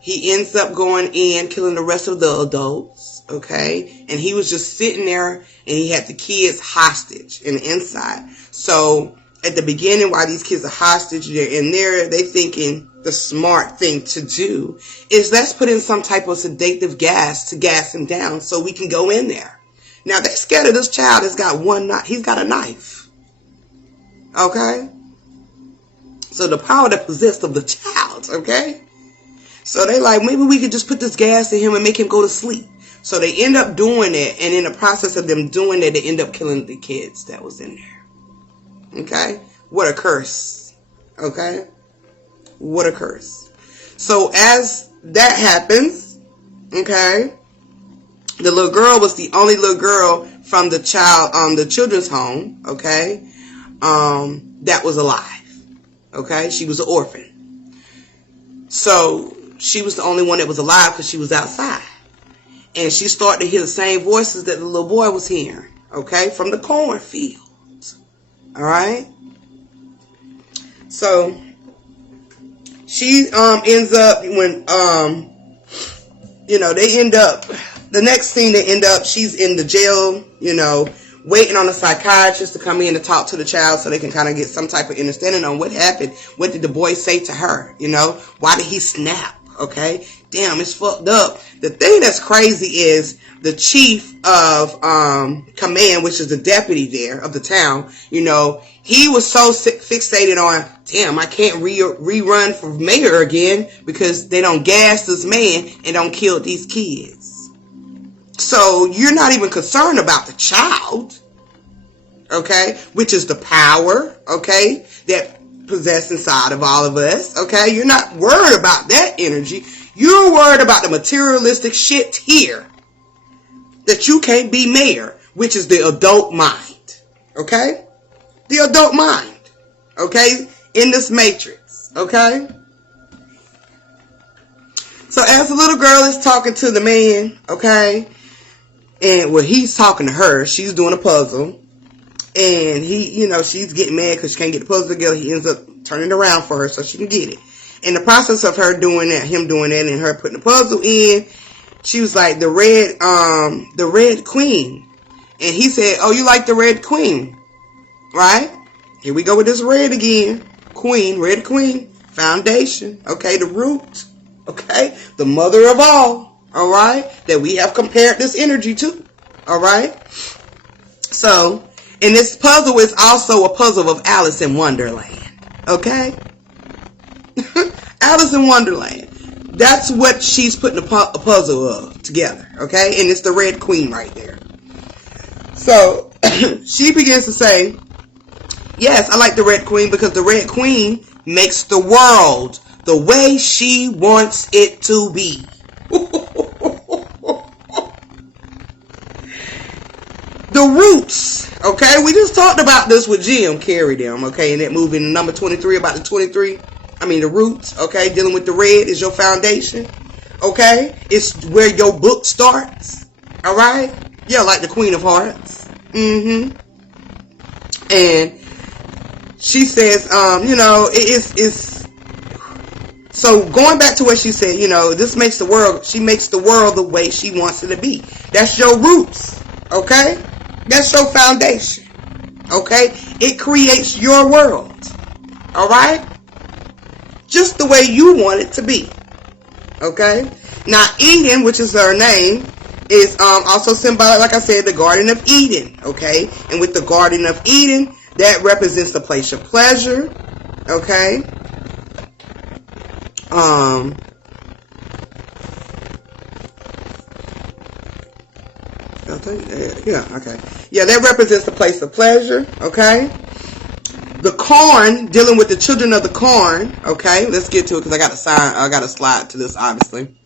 He ends up going in, killing the rest of the adults. Okay? And he was just sitting there, and he had the kids hostage in the inside. So at the beginning, while these kids are hostage, they're in there, they thinking the smart thing to do is let's put in some type of sedative gas to gas him down so we can go in there. Now, they're scared of this child that's got he's got a knife. Okay? So the power that possessed of the child, okay? So they like, maybe we could just put this gas in him and make him go to sleep. So they end up doing it, and in the process of them doing it, they end up killing the kids that was in there. Okay? What a curse. Okay? What a curse. So as that happens, okay, the little girl was the only little girl from the children's home, okay, that was alive. Okay? She was an orphan. So she was the only one that was alive because she was outside. And she started to hear the same voices that the little boy was hearing, okay, from the cornfields. All right. So she ends up when they end up, the next thing they end up, she's in the jail, waiting on a psychiatrist to come in to talk to the child so they can kind of get some type of understanding on what happened. What did the boy say to her? Why did he snap? Okay. Damn, it's fucked up. The thing that's crazy is the chief of command, which is the deputy there of the town, he was so fixated on, damn, I can't rerun for mayor again because they don't gas this man and don't kill these kids. So you're not even concerned about the child, okay, which is the power, okay, that possess inside of all of us, okay? You're not worried about that energy. You're worried about the materialistic shit here that you can't be mayor, which is the adult mind, okay? The adult mind, okay, in this matrix, okay? So as the little girl is talking to the man, okay, and he's talking to her, she's doing a puzzle, and he, she's getting mad because she can't get the puzzle together. He ends up turning it around for her so she can get it. In the process of her doing that, him doing that, and her putting the puzzle in, she was like, the red queen. And he said, oh, you like the red queen, right? Here we go with this red again. Queen, red queen, foundation, okay, the root, okay, the mother of all right, that we have compared this energy to, all right? So, and this puzzle is also a puzzle of Alice in Wonderland, okay? Alice in Wonderland. That's what she's putting a puzzle of together, okay? And it's the red queen right there. So, she begins to say, yes, I like the red queen because the red queen makes the world the way she wants it to be. The roots, okay? We just talked about this with Jim Carrey them, okay? In that movie, number 23, about the roots, okay? Dealing with the red is your foundation, okay? It's where your book starts, all right? Yeah, like the Queen of Hearts. And she says, it's so going back to what she said, this makes the world, she makes the world the way she wants it to be. That's your roots, okay? That's your foundation, okay? It creates your world, all right? Just the way you want it to be, okay? Now, Eden, which is her name, is also symbolic, like I said, the Garden of Eden, okay? And with the Garden of Eden, that represents the place of pleasure, okay? Yeah, that represents the place of pleasure, okay? The corn, dealing with the children of the corn, okay? Let's get to it because I got a slide to this, obviously.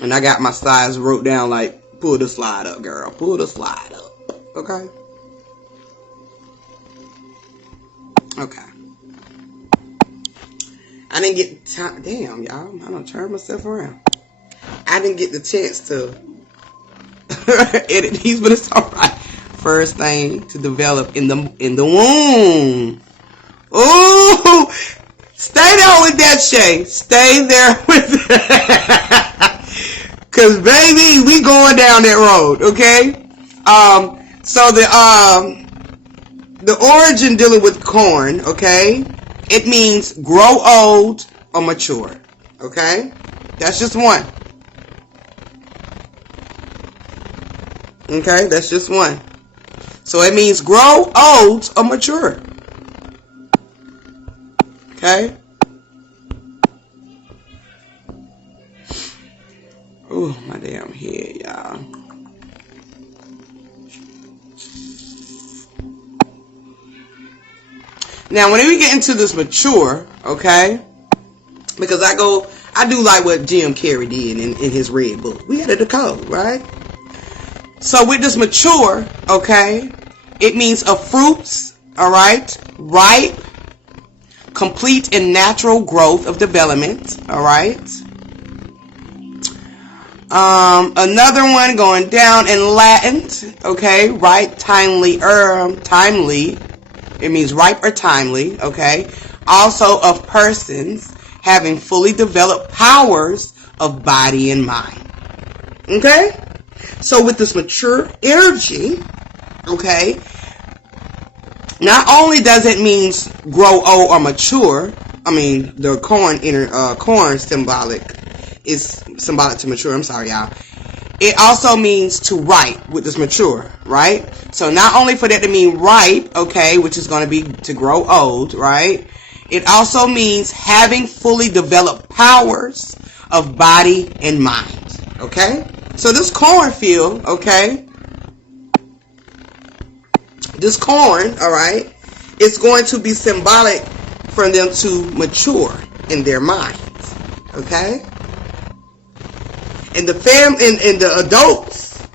And I got my slides wrote down like, pull the slide up, girl. Pull the slide up, okay? Okay. I didn't get time. Damn, y'all. I done turned myself around. I didn't get the chance to edit these, but it's alright. First thing to develop in the womb. Ooh, stay there with that, Shay. Stay there with that. Cause baby, we going down that road, okay? So the origin dealing with corn, okay? It means grow old or mature, okay? That's just one. Okay, that's just one. So it means grow old or mature. Okay? Ooh, my damn head, y'all. Now, when we get into this mature, okay? Because I do like what Jim Carrey did in his red book. We had a Decode, right? So with this mature, okay, it means of fruits, all right, ripe, complete and natural growth of development, all right. Another one going down in Latin, okay, right, timely, it means ripe or timely, okay, also of persons having fully developed powers of body and mind, okay, so with this mature energy, okay, not only does it mean grow old or mature, the corn symbolic is symbolic to mature. I'm sorry, y'all. It also means to ripe with this mature, right? So not only for that to mean ripe, okay, which is going to be to grow old, right? It also means having fully developed powers of body and mind, okay? So this cornfield, okay, this corn, all right, it's going to be symbolic for them to mature in their minds, okay? And the adults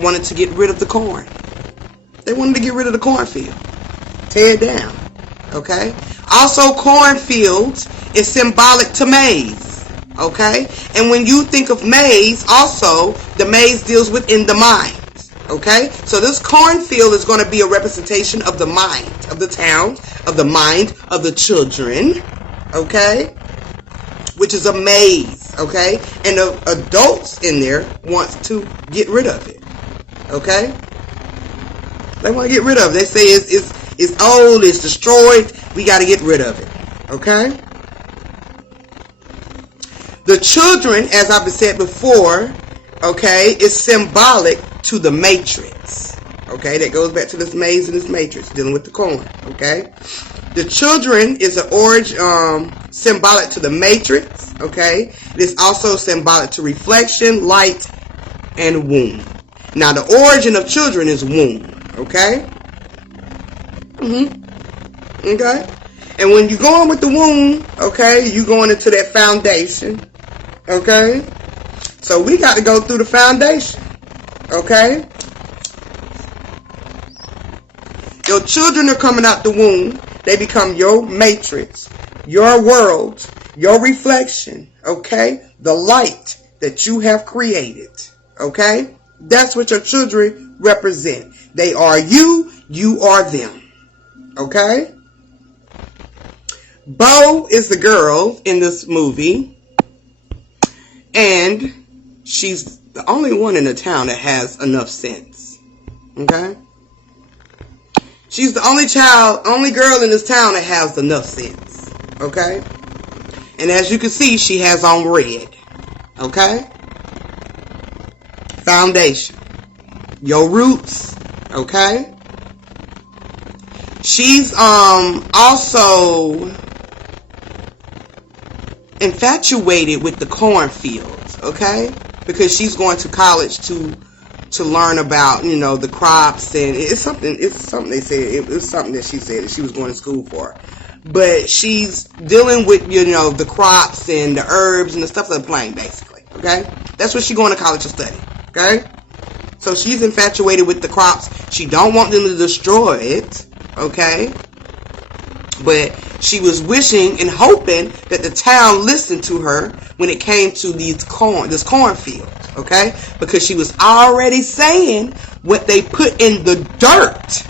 wanted to get rid of the corn. They wanted to get rid of the cornfield. Tear it down. Okay? Also, cornfields is symbolic to maize. Okay? And when you think of maize, also, the maize deals within the mind. Okay? So this cornfield is going to be a representation of the mind of the town, of the mind of the children. Okay? Which is a maize. Okay? And the adults in there wants to get rid of it. Okay? They want to get rid of it. They say it's old, it's destroyed, we got to get rid of it. Okay? The children, as I've said before, okay, is symbolic to the matrix. Okay? That goes back to this maze and this matrix, dealing with the corn. Okay? The children is an origin, symbolic to the matrix. Okay? It is also symbolic to reflection, light, and womb. Now, the origin of children is womb. Okay? Okay? And when you're going with the womb, okay, you're going into that foundation. Okay? So we got to go through the foundation. Okay? Your children are coming out the womb. They become your matrix, your world, your reflection. Okay? The light that you have created. Okay? That's what your children represent. They are you, you are them. Okay? Bo is the girl in this movie, and she's the only one in the town that has enough sense. Okay? She's the only girl in this town that has enough sense. Okay? And as you can see, she has on red. Okay? Foundation. Your roots. Okay? She's also infatuated with the cornfields, okay? Because she's going to college to learn about, the crops, and it's something they said, it was something that she said that she was going to school for. But she's dealing with, the crops and the herbs and the stuff of the plain, basically, okay? That's what she's going to college to study, okay? So she's infatuated with the crops. She don't want them to destroy it, okay? But she was wishing and hoping that the town listened to her when it came to this cornfield, okay? Because she was already saying what they put in the dirt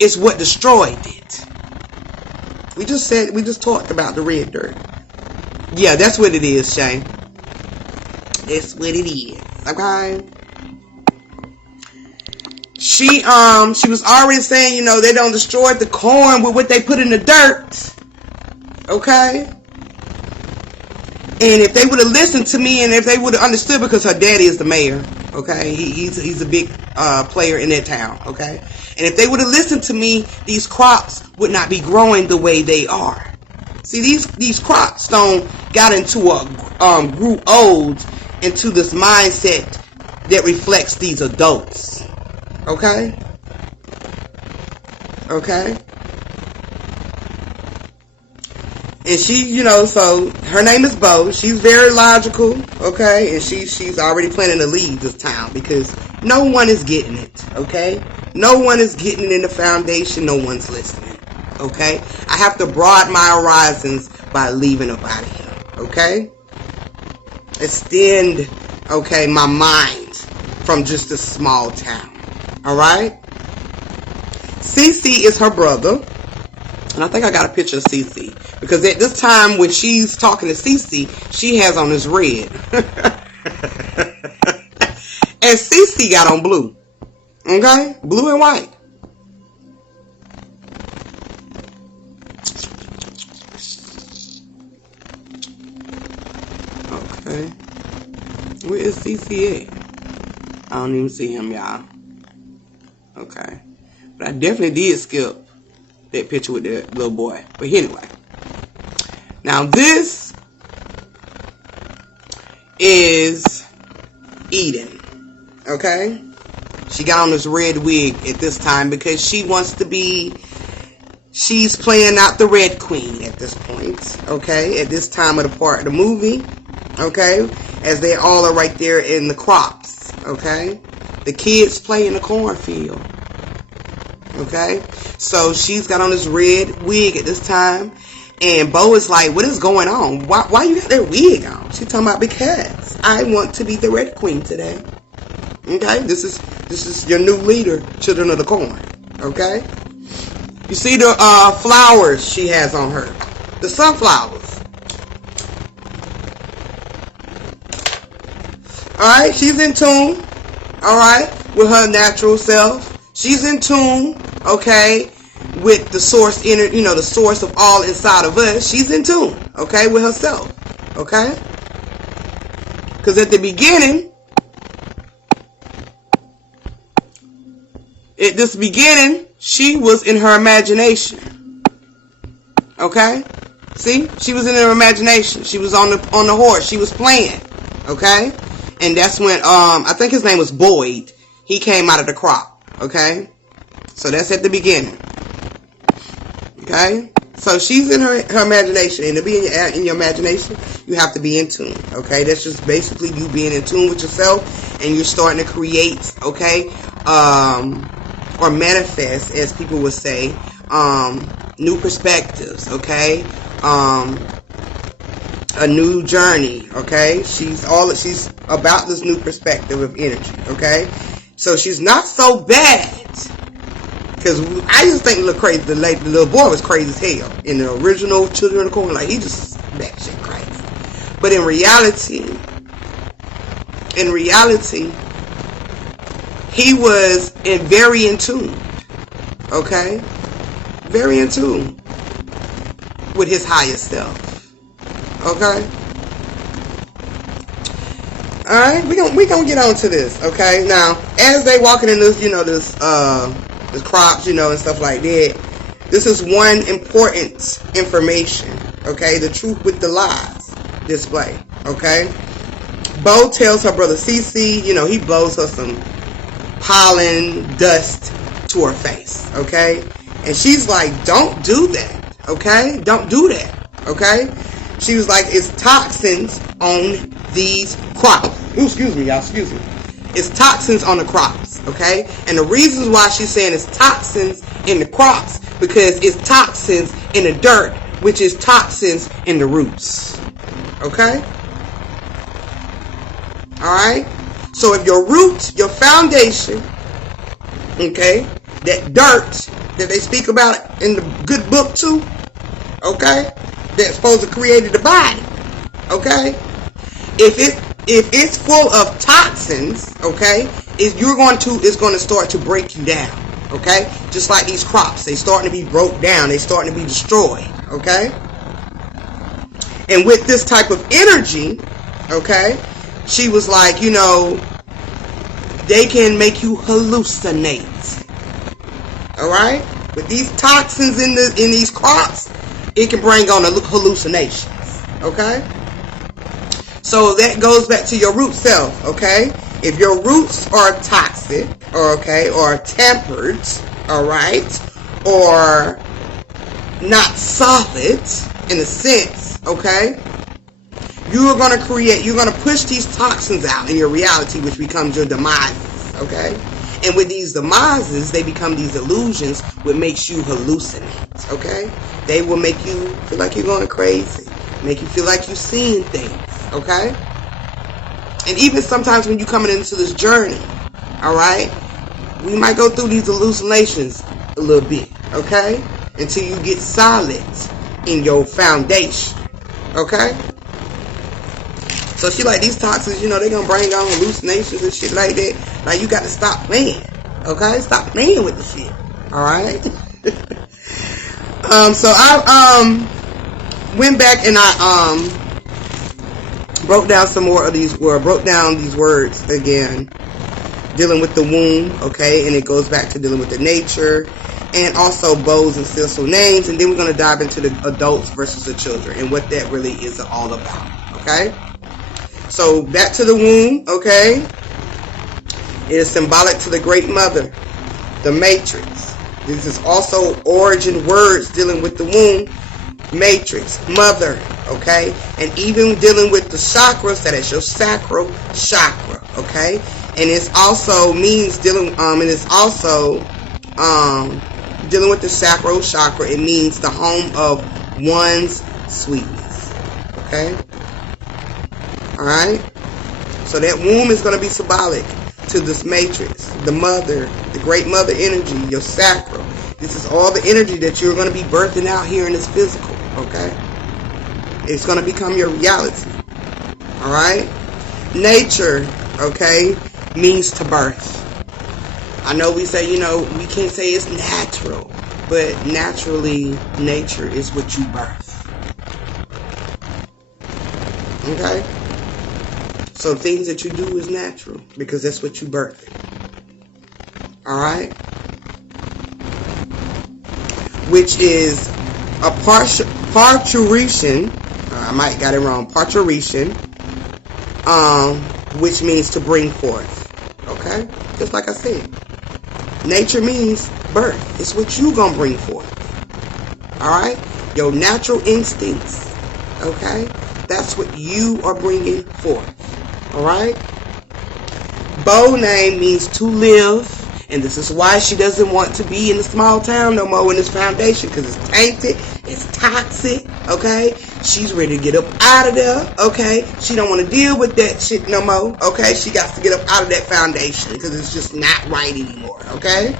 is what destroyed it. We just talked about the red dirt. Yeah, that's what it is, Shane. That's what it is, okay? She was already saying, they don't destroy the corn with what they put in the dirt. Okay? And if they would have listened to me, and if they would have understood, because her daddy is the mayor, okay? He's a big player in that town, okay? And if they would have listened to me, these crops would not be growing the way they are. See, these crops got into grew old into this mindset that reflects these adults. Okay? Okay? And she, so her name is Bo. She's very logical, okay? And she's already planning to leave this town because no one is getting it, okay? No one is getting it in the foundation. No one's listening, okay? I have to broaden my horizons by leaving up out of here, okay? extend, okay, my mind from just a small town. All right? Cece is her brother. And I think I got a picture of Cece. Because at this time when she's talking to Cece, she has on this red. And Cece got on blue. Okay? Blue and white. Okay. Where is Cece at? I don't even see him, y'all. Okay. But I definitely did skip that picture with the little boy. But anyway. Now this is Eden. Okay? She got on this red wig at this time because she wants to be, she's playing out the Red Queen at this point. Okay? At this time of the part of the movie. Okay? As they all are right there in the crops. Okay? The kids play in the cornfield. Okay? So she's got on this red wig at this time. And Bo is like, what is going on? Why you got that wig on? She's talking about, because I want to be the Red Queen today. Okay? This is your new leader, Children of the Corn. Okay? You see the flowers she has on her. The sunflowers. Alright? She's in tune. Alright? With her natural self. She's in tune. Okay? With the source, the source of all inside of us. She's in tune. Okay? With herself. Okay? Because at the beginning, she was in her imagination. Okay? See? She was in her imagination. She was on the horse. She was playing. Okay? And that's when, I think his name was Boyd. He came out of the crop. Okay? So that's at the beginning. Okay? So she's in her imagination. And to be in your imagination, you have to be in tune. Okay? That's just basically you being in tune with yourself. And you're starting to create, okay? Or manifest, as people would say, new perspectives, okay? A new journey, okay? She's about this new perspective of energy, okay? So she's not so bad. Because I just think the little boy was crazy as hell. In the original Children of the Corn, like, he just batshit crazy. But in reality, he was very in tune. Okay? Very in tune with his higher self. Okay? Alright, we gonna get on to this, okay? Now, as they walking in this, the crops, and stuff like that, this is one important information, okay? The truth with the lies display, okay? Bo tells her brother Cece, he blows her some pollen, dust to her face, okay? And she's like, don't do that, okay? Don't do that, okay? She was like, it's toxins on these crops. Ooh, excuse me, y'all, excuse me. It's toxins on the crops, okay? And the reasons why she's saying it's toxins in the crops, because it's toxins in the dirt, which is toxins in the roots, okay? Alright? So if your roots, your foundation, okay, that dirt that they speak about in the good book too, okay, that's supposed to create the body, okay, if it's full of toxins, okay, it's going to start to break you down, okay, just like these crops, they starting to be broke down, they starting to be destroyed, okay, and with this type of energy, okay, she was like, they can make you hallucinate. Alright? With these toxins in these crops, it can bring on hallucinations. Okay? So that goes back to your root self, okay? If your roots are toxic, or tampered, alright, or not solid in a sense, okay? You're going to push these toxins out in your reality, which becomes your demise, okay? And with these demises, they become these illusions, which makes you hallucinate, okay? They will make you feel like you're going crazy, make you feel like you're seeing things, okay? And even sometimes when you're coming into this journey, all right, we might go through these hallucinations a little bit, okay, until you get solid in your foundation, okay. So she like, these toxins, you know, they're gonna bring on hallucinations and shit like that. Like, you got to stop playing, okay? Stop playing with the shit, all right? So I went back and I broke down some more of these, or broke down these words again, dealing with the womb, okay? And it goes back to dealing with the nature, and also bows and stencil names. And then we're going to dive into the adults versus the children and what that really is all about, okay? So back to the womb, okay? It is symbolic to the great mother, the matrix. This is also origin words dealing with the womb, matrix, mother, okay? And even dealing with the chakras, that is your sacral chakra, okay? And it's also means dealing, and it's also dealing with the sacral chakra. It means the home of one's sweetness, okay? All right? So that womb is going to be symbolic to this matrix, the mother, the great mother energy, your sacral. This is all the energy that you're going to be birthing out here in this physical, okay? It's going to become your reality, all right? Nature, okay, means to birth. I know we say, you know, we can't say it's natural, but naturally, nature is what you birth, okay? So things that you do is natural because that's what you birth. All right? Which is a parturition. I might got it wrong. Parturition. Which means to bring forth. Okay? Just like I said. Nature means birth. It's what you gonna bring forth. All right? Your natural instincts. Okay? That's what you are bringing forth. Alright? Bo name means to live. And this is why she doesn't want to be in the small town no more in this foundation. Because it's tainted. It's toxic. Okay? She's ready to get up out of there. Okay? She don't want to deal with that shit no more. Okay? She got to get up out of that foundation. Because it's just not right anymore. Okay?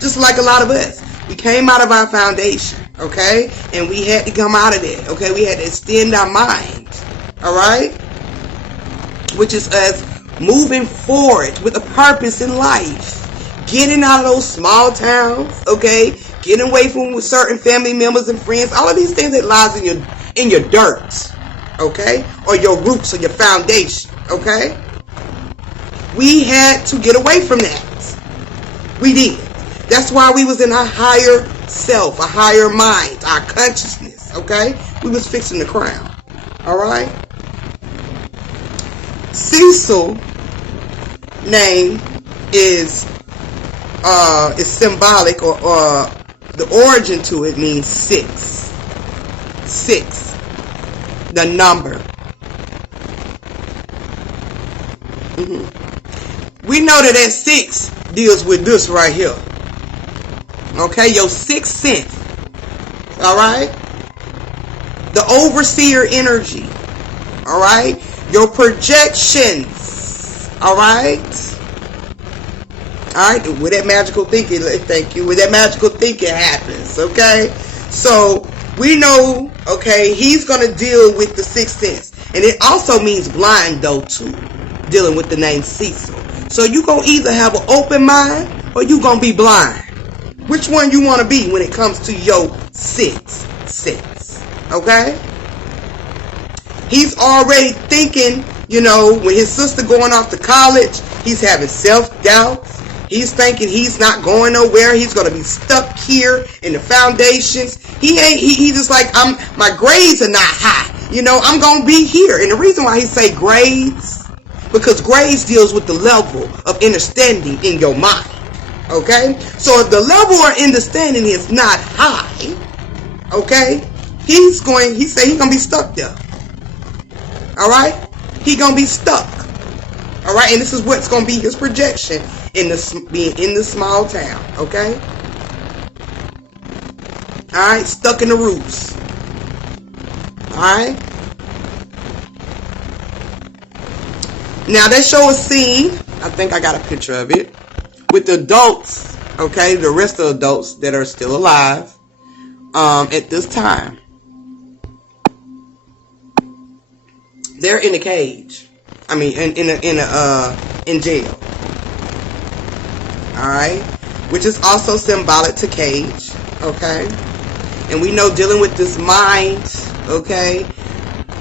Just like a lot of us. We came out of our foundation. Okay? And we had to come out of there. Okay? We had to extend our minds. Alright? Which is us moving forward with a purpose in life. Getting out of those small towns, okay? Getting away from certain family members and friends. All of these things that lies in your dirt, okay? Or your roots or your foundation, okay? We had to get away from that. We did. That's why we was in our higher self, a higher mind, our consciousness, okay? We was fixing the crown, all right? Cecil name is symbolic, or the origin to it means 6. 6, the number. We know that 6 deals with this right here. Okay, your 6th sense. All right, the overseer energy. All right. Your projections, all right? All right, with that magical thinking, thank you, with that magical thinking happens, okay? So, we know, okay, he's going to deal with the 6th sense. And it also means blind, though, too, dealing with the name Cecil. So, you're going to either have an open mind or you're going to be blind. Which one you want to be when it comes to your 6th sense, okay? He's already thinking, you know, when his sister going off to college, he's having self-doubts. He's thinking he's not going nowhere. He's going to be stuck here in the foundations. He just like, my grades are not high. You know, I'm going to be here. And the reason why he say grades, because grades deals with the level of understanding in your mind. Okay? So if the level of understanding is not high, okay, he say he's going to be stuck there. All right, he gonna be stuck. All right, and this is what's gonna be his projection in being in the small town. Okay. All right, stuck in the roots. All right. Now they show a scene, I think I got a picture of it, with the adults, okay, the rest of the adults that are still alive at this time. They're in a cage. I mean, in jail. All right, which is also symbolic to cage. Okay, and we know dealing with this mind. Okay,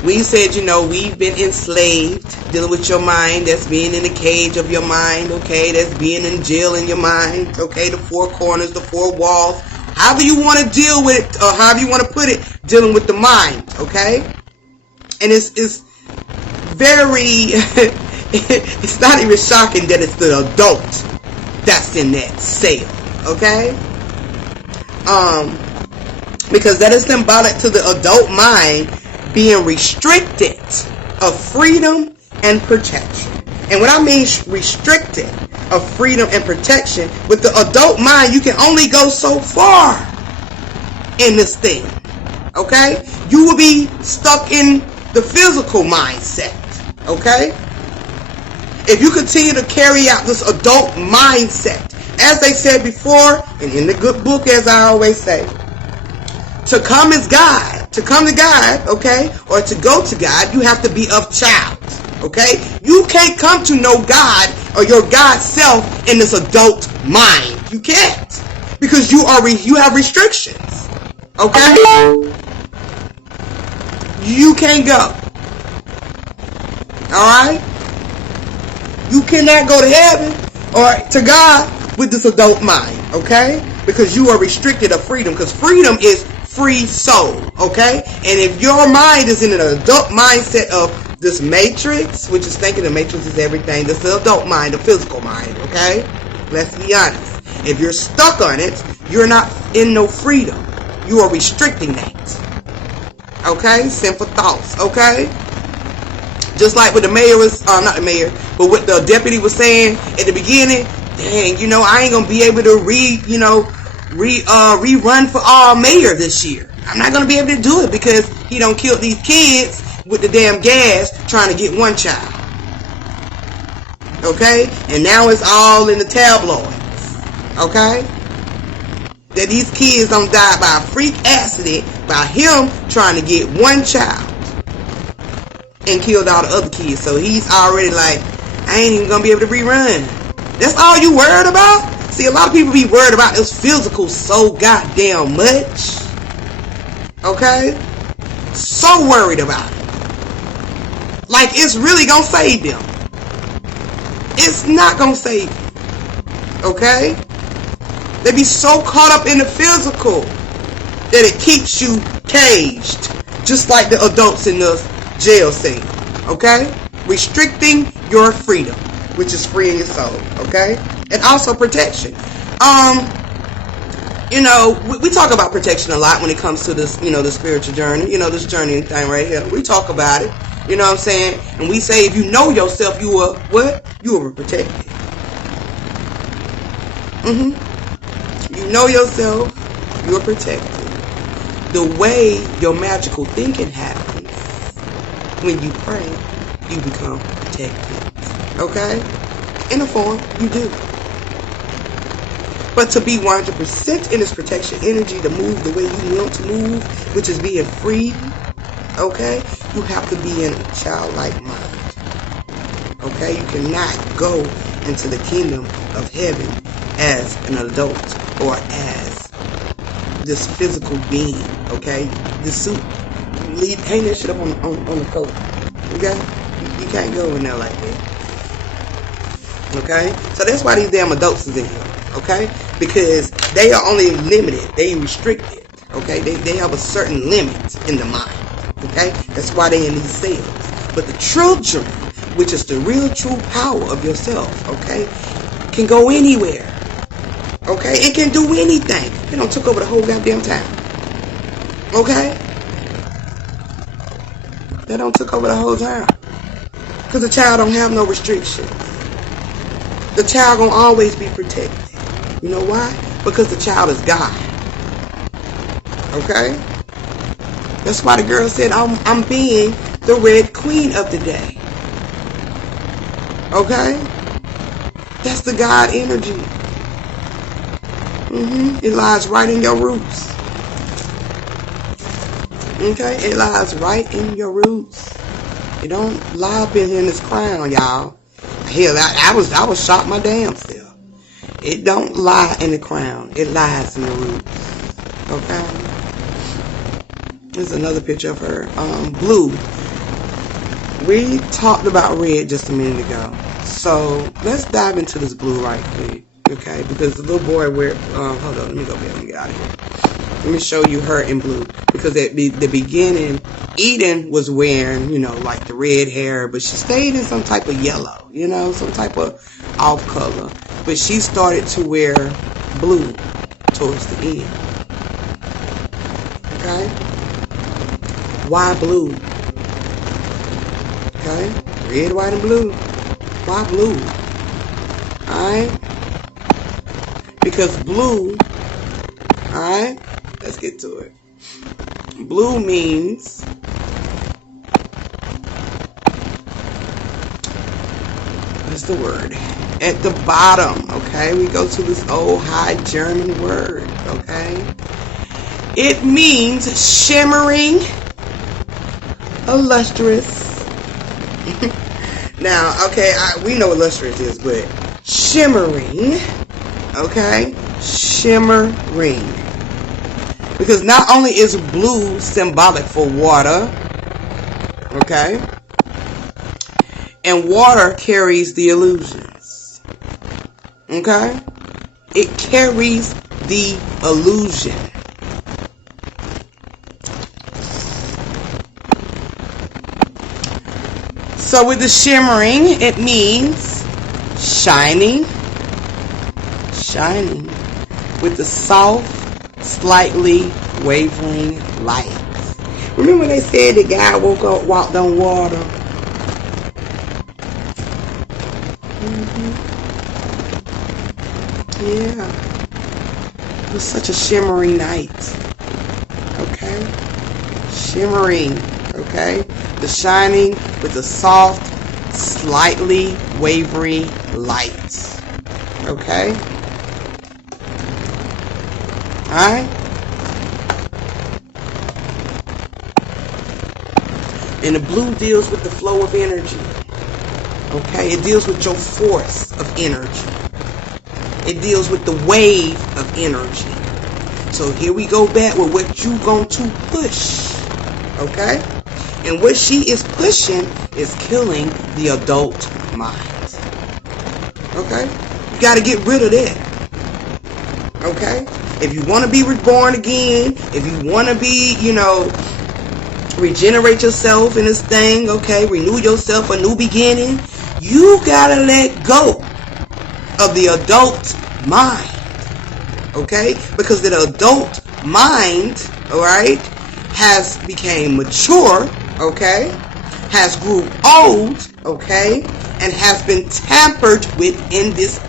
we said, you know, we've been enslaved. Dealing with your mind, that's being in the cage of your mind. Okay, that's being in jail in your mind. Okay, the four corners, the four walls. However you want to deal with it, or however you want to put it, dealing with the mind. Okay, and it's very, it's not even shocking that it's the adult that's in that cell, okay? Because that is symbolic to the adult mind being restricted of freedom and protection. And what I mean restricted of freedom and protection, with the adult mind, you can only go so far in this thing, okay? You will be stuck in the physical mindset. Okay? If you continue to carry out this adult mindset, as they said before, and in the good book, as I always say, to come to God, okay, or to go to God, you have to be of child. Okay? You can't come to know God or your God self in this adult mind. You can't. Because you have restrictions. Okay? You can't go. Alright? You cannot go to heaven or to God with this adult mind, okay? Because you are restricted of freedom, because freedom is free soul, okay? And if your mind is in an adult mindset of this matrix, which is thinking the matrix is everything, this is the adult mind, the physical mind, okay? Let's be honest. If you're stuck on it, you're not in no freedom. You are restricting that. Okay? Simple thoughts, okay? Just like what the mayor was, not the mayor, but what the deputy was saying at the beginning, dang, you know, I ain't gonna be able to rerun for mayor this year. I'm not gonna be able to do it because he done killed these kids with the damn gas trying to get one child. Okay? And now it's all in the tabloids. Okay? That these kids don't die by a freak accident by him trying to get one child. And killed all the other kids. So he's already like, I ain't even gonna be able to rerun. That's all you worried about? See, a lot of people be worried about this physical so goddamn much. Okay? So worried about it. Like it's really gonna save them. It's not gonna save you. Okay? They be so caught up in the physical that it keeps you caged. Just like the adults in the jail scene, okay? Restricting your freedom, which is freeing your soul, okay? And also protection. You know, we talk about protection a lot when it comes to this, you know, the spiritual journey, you know, this journey thing right here. We talk about it, you know what I'm saying? And we say if you know yourself, you will, what? You will be protected. You know yourself, you are protected. The way your magical thinking happens, when you pray, you become protected. Okay? In a form, you do. But to be 100% in this protection energy, to move the way you want to move, which is being free, okay? You have to be in a childlike mind. Okay? You cannot go into the kingdom of heaven as an adult or as this physical being, okay? This suit. Hang that shit up on the coat. Okay? You can't go in there like that. Okay? So that's why these damn adults is in here. Okay? Because they are only limited. They restricted. Okay? They have a certain limit in the mind. Okay? That's why they in these cells. But the children, which is the real true power of yourself, okay, can go anywhere. Okay? It can do anything. It don't took over the whole goddamn town. Okay? They don't took over the whole town. Because the child don't have no restrictions. The child gonna always be protected. You know why? Because the child is God. Okay? That's why the girl said, I'm being the Red Queen of the day. Okay? That's the God energy. It lies right in your roots. Okay? It lies right in your roots. It don't lie up in this crown, y'all. Hell, I was shocked my damn self. It don't lie in the crown. It lies in the roots. Okay? There's another picture of her. Blue. We talked about red just a minute ago. So let's dive into this blue right quick. Okay? Because the little boy hold on, let me go back and get out of here. Let me show you her in blue. Because at the beginning, Eden was wearing, like the red hair, but she stayed in some type of yellow, some type of off color. But she started to wear blue towards the end. Okay? Why blue? Okay? Red, white, and blue. Why blue? Alright? Because blue, alright? Let's get to it. Blue means what's the word? At the bottom, okay? We go to this old high German word, okay? It means shimmering, illustrious. Now, okay, we know what lustrous is, but shimmering, okay? Shimmering. Because not only is blue symbolic for water, okay? And water carries the illusions, okay? It carries the illusion. So with the shimmering, it means shining, shining with the soft, slightly wavering light. Remember they said the guy woke up, walked on water? Yeah. It was such a shimmering night. Okay? Shimmering. Okay? The shining with the soft, slightly wavering light. Okay? Alright? And the blue deals with the flow of energy. Okay? It deals with your force of energy. It deals with the wave of energy. So here we go back with what you going to push. Okay? And what she is pushing is killing the adult mind. Okay? You got to get rid of that. Okay? If you want to be reborn again, if you want to be, regenerate yourself in this thing, okay, renew yourself, a new beginning, you got to let go of the adult mind. Okay? Because the adult mind, all right, has become mature, okay, has grew old, okay, and has been tampered with in this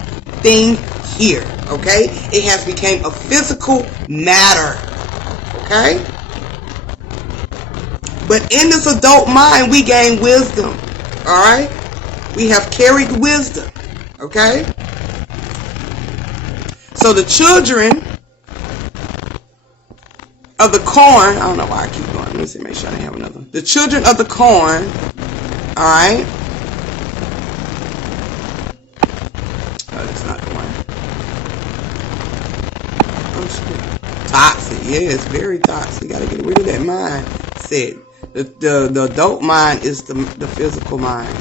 thing here, okay? It has become a physical matter, okay? But in this adult mind, we gain wisdom, all right? We have carried wisdom, okay? So the children of the corn, I don't know why I keep going. Let me see, make sure I have another. The children of the corn, all right? Oh, that's not the one. Oh, shit. Toxic. Yeah, it's very toxic. You got to get rid of that mind. Said the adult mind is the physical mind.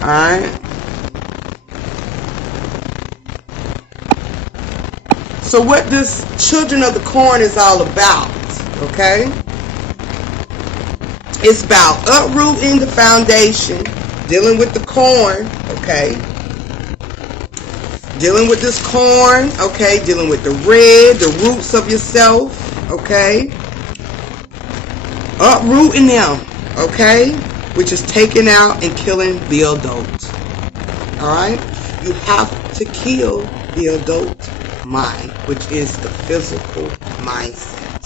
All right? So what this children of the corn is all about, okay? It's about uprooting the foundation, dealing with the corn, okay? Dealing with this corn, okay? Dealing with the red, the roots of yourself, okay? Uprooting them, okay? Which is taking out and killing the adult, all right? You have to kill the adult mind, which is the physical mindset,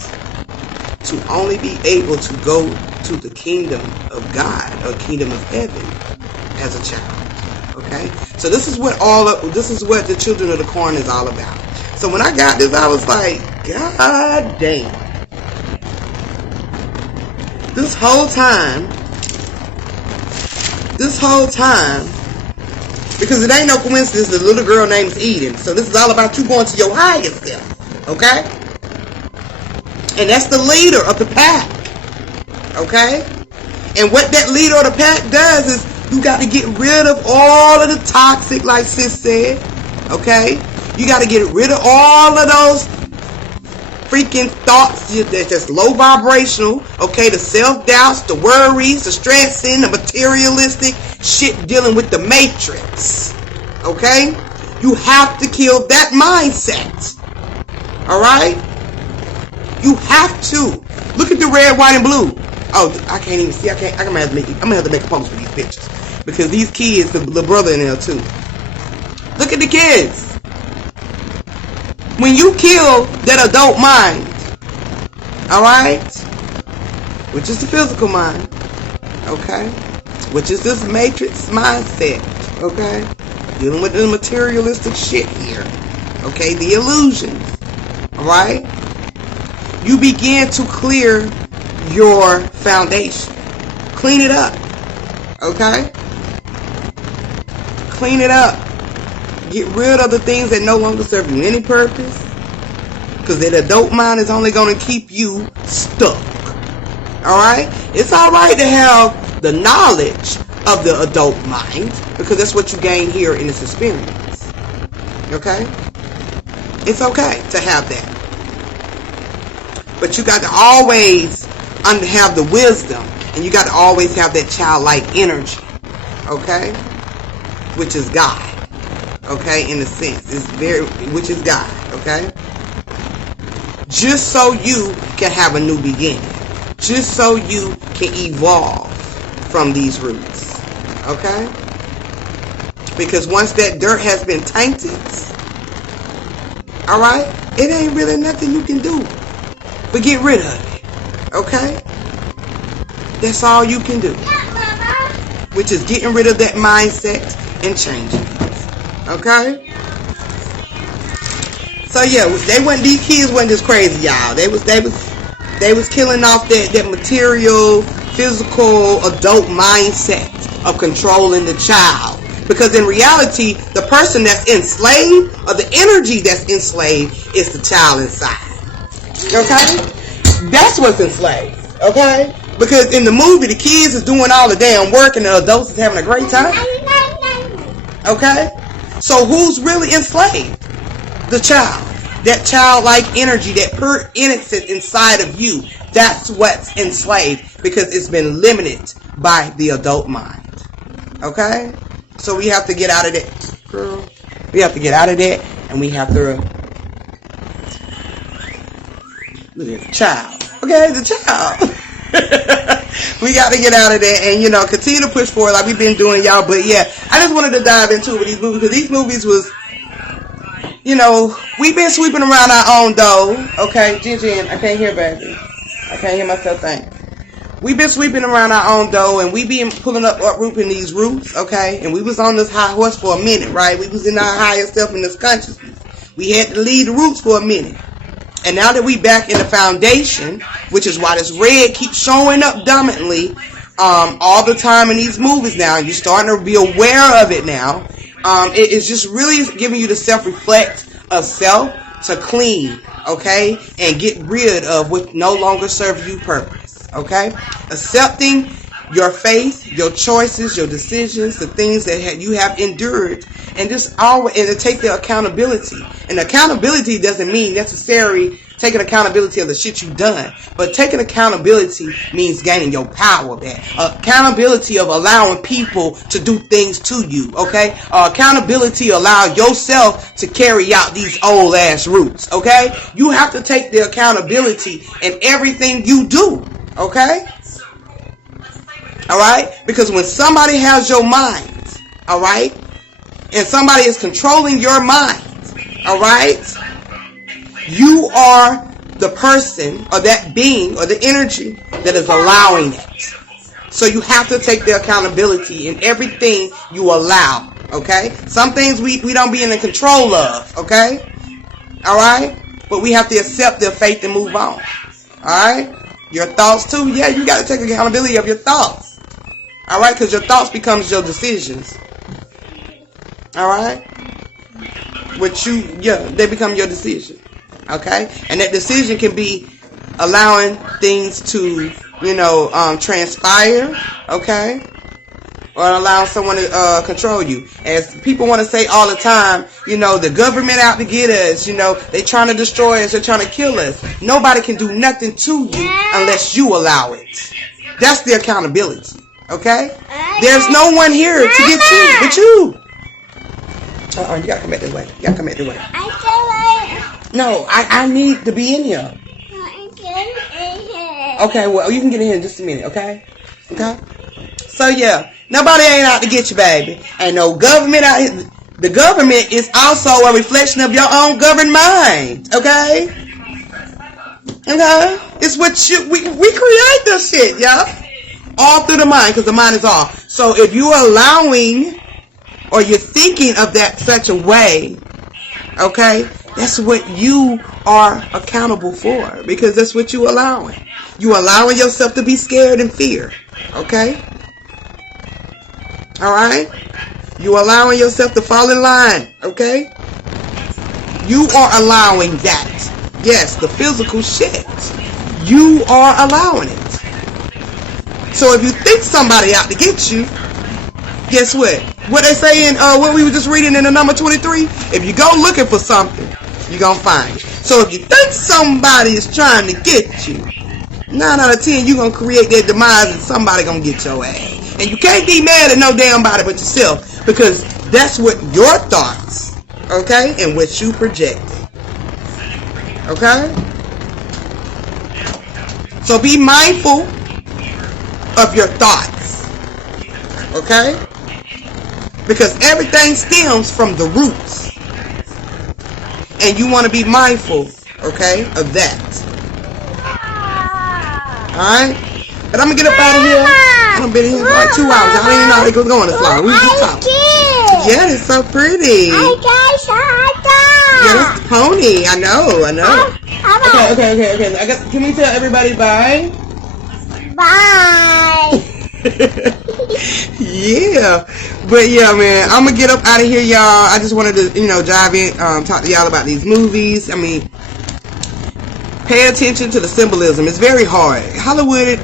to only be able to go to the kingdom of God or kingdom of heaven as a child. Okay, so this is what the children of the corn is all about. So when I got this, I was like, God damn. This whole time, because it ain't no coincidence the little girl named Eden. So this is all about you going to your highest self. Okay? And that's the leader of the pack. Okay? And what that leader of the pack does is you got to get rid of all of the toxic, like sis said. Okay? You got to get rid of all of those freaking thoughts that's just low vibrational. Okay? The self-doubts, the worries, the stressing, the materialistic shit dealing with the matrix. Okay? You have to kill that mindset. Alright? You have to. Look at the red, white, and blue. Oh, I can't even see. I'm gonna have to make a post for these pictures. Because these kids, the little brother in there too. Look at the kids. When you kill that adult mind, alright? Which is the physical mind. Okay? Which is this matrix mindset. Okay? Dealing with the materialistic shit here. Okay? The illusions. Alright? You begin to clear your foundation. Clean it up. Okay? Clean it up. Get rid of the things that no longer serve you any purpose. Because that adult mind is only going to keep you stuck. Alright? It's alright to have the knowledge of the adult mind. Because that's what you gain here in this experience. Okay? It's okay to have that. But you got to always have the wisdom, and you got to always have that childlike energy, okay? Which is God, okay? In a sense, which is God, okay? Just so you can have a new beginning, just so you can evolve from these roots, okay? Because once that dirt has been tainted, all right, it ain't really nothing you can do. But get rid of it. Okay? That's all you can do. Which is getting rid of that mindset and changing it. Okay? So yeah, these kids wasn't just crazy, y'all. They was killing off that material, physical, adult mindset of controlling the child. Because in reality, the person that's enslaved, or the energy that's enslaved, is the child inside. Okay? That's what's enslaved. Okay? Because in the movie, the kids is doing all the damn work and the adults is having a great time. Okay? So who's really enslaved? The child. That childlike energy, that pure innocence inside of you. That's what's enslaved. Because it's been limited by the adult mind. Okay? So we have to get out of that. Girl. We have to get out of that. And we have to... Look at the child. Okay, the child. We got to get out of there and, continue to push forward like we've been doing, y'all. But yeah, I just wanted to dive into it with these movies, because these movies was, we've been sweeping around our own dough. Okay, Jen, I can't hear, baby. I can't hear myself think. We've been sweeping around our own dough, and we been pulling uprooting these roots, okay? And we was on this high horse for a minute, right? We was in our higher self in this consciousness. We had to leave the roots for a minute. And now that we back in the foundation, which is why this red keeps showing up dominantly all the time in these movies now, you're starting to be aware of it now. It is just really giving you the self-reflect of self to clean, okay? And get rid of what no longer serves you purpose, okay? Accepting your faith, your choices, your decisions, the things that you have endured, and just always, and to take the accountability. And accountability doesn't mean necessarily taking accountability of the shit you've done, but taking accountability means gaining your power back. Accountability of allowing people to do things to you, okay? Accountability allow yourself to carry out these old ass roots, okay? You have to take the accountability in everything you do, okay? Alright? Because when somebody has your mind, alright? And somebody is controlling your mind, alright? You are the person or that being or the energy that is allowing it. So you have to take the accountability in everything you allow Okay? Some things we don't be in the control of. Okay? Alright? But we have to accept their faith and move on. Alright? Your thoughts too. Yeah, you got to take accountability of your thoughts. Alright? Because your thoughts becomes your decisions. Alright? They become your decision. Okay? And that decision can be allowing things to, transpire. Okay? Or allowing someone to control you. As people want to say all the time, the government out to get us. They trying to destroy us. They're trying to kill us. Nobody can do nothing to you unless you allow it. That's the accountability. Okay? There's no one here to get you but you. You gotta come back this way. No, I need to be in here. Okay, well, you can get in here in just a minute, okay? Okay? So, yeah, nobody ain't out to get you, baby. Ain't no government out here. The government is also a reflection of your own governed mind, okay? Okay? It's what we create this shit, y'all. All through the mind, because the mind is off. So, if you're allowing or you're thinking of that such a way, okay, that's what you are accountable for, because that's what you're allowing. You're allowing yourself to be scared and fear, okay? Alright? You're allowing yourself to fall in line, okay? You are allowing that. Yes, the physical shit. You are allowing it. So if you think somebody out to get you, guess what? What they say in what we were just reading in the number 23? If you go looking for something, you're going to find it. So if you think somebody is trying to get you, 9 out of 10, you're going to create their demise and somebody going to get your ass. And you can't be mad at no damn body but yourself, because that's what your thoughts, okay, and what you project. Okay? So be mindful of your thoughts. Okay? Because everything stems from the roots. And you want to be mindful, okay, of that. Alright? But I'm going to get up out of here. I've been here for like 2 hours. I don't even know how they go going this long. We just talking. Yeah, it's so pretty. Yeah, that's the pony. I know. Okay. Can we tell everybody bye? Bye. Yeah, but yeah, man, I'm gonna get up out of here, y'all. I just wanted to, dive in, talk to y'all about these movies. I mean, pay attention to the symbolism. It's very hard. Hollywood,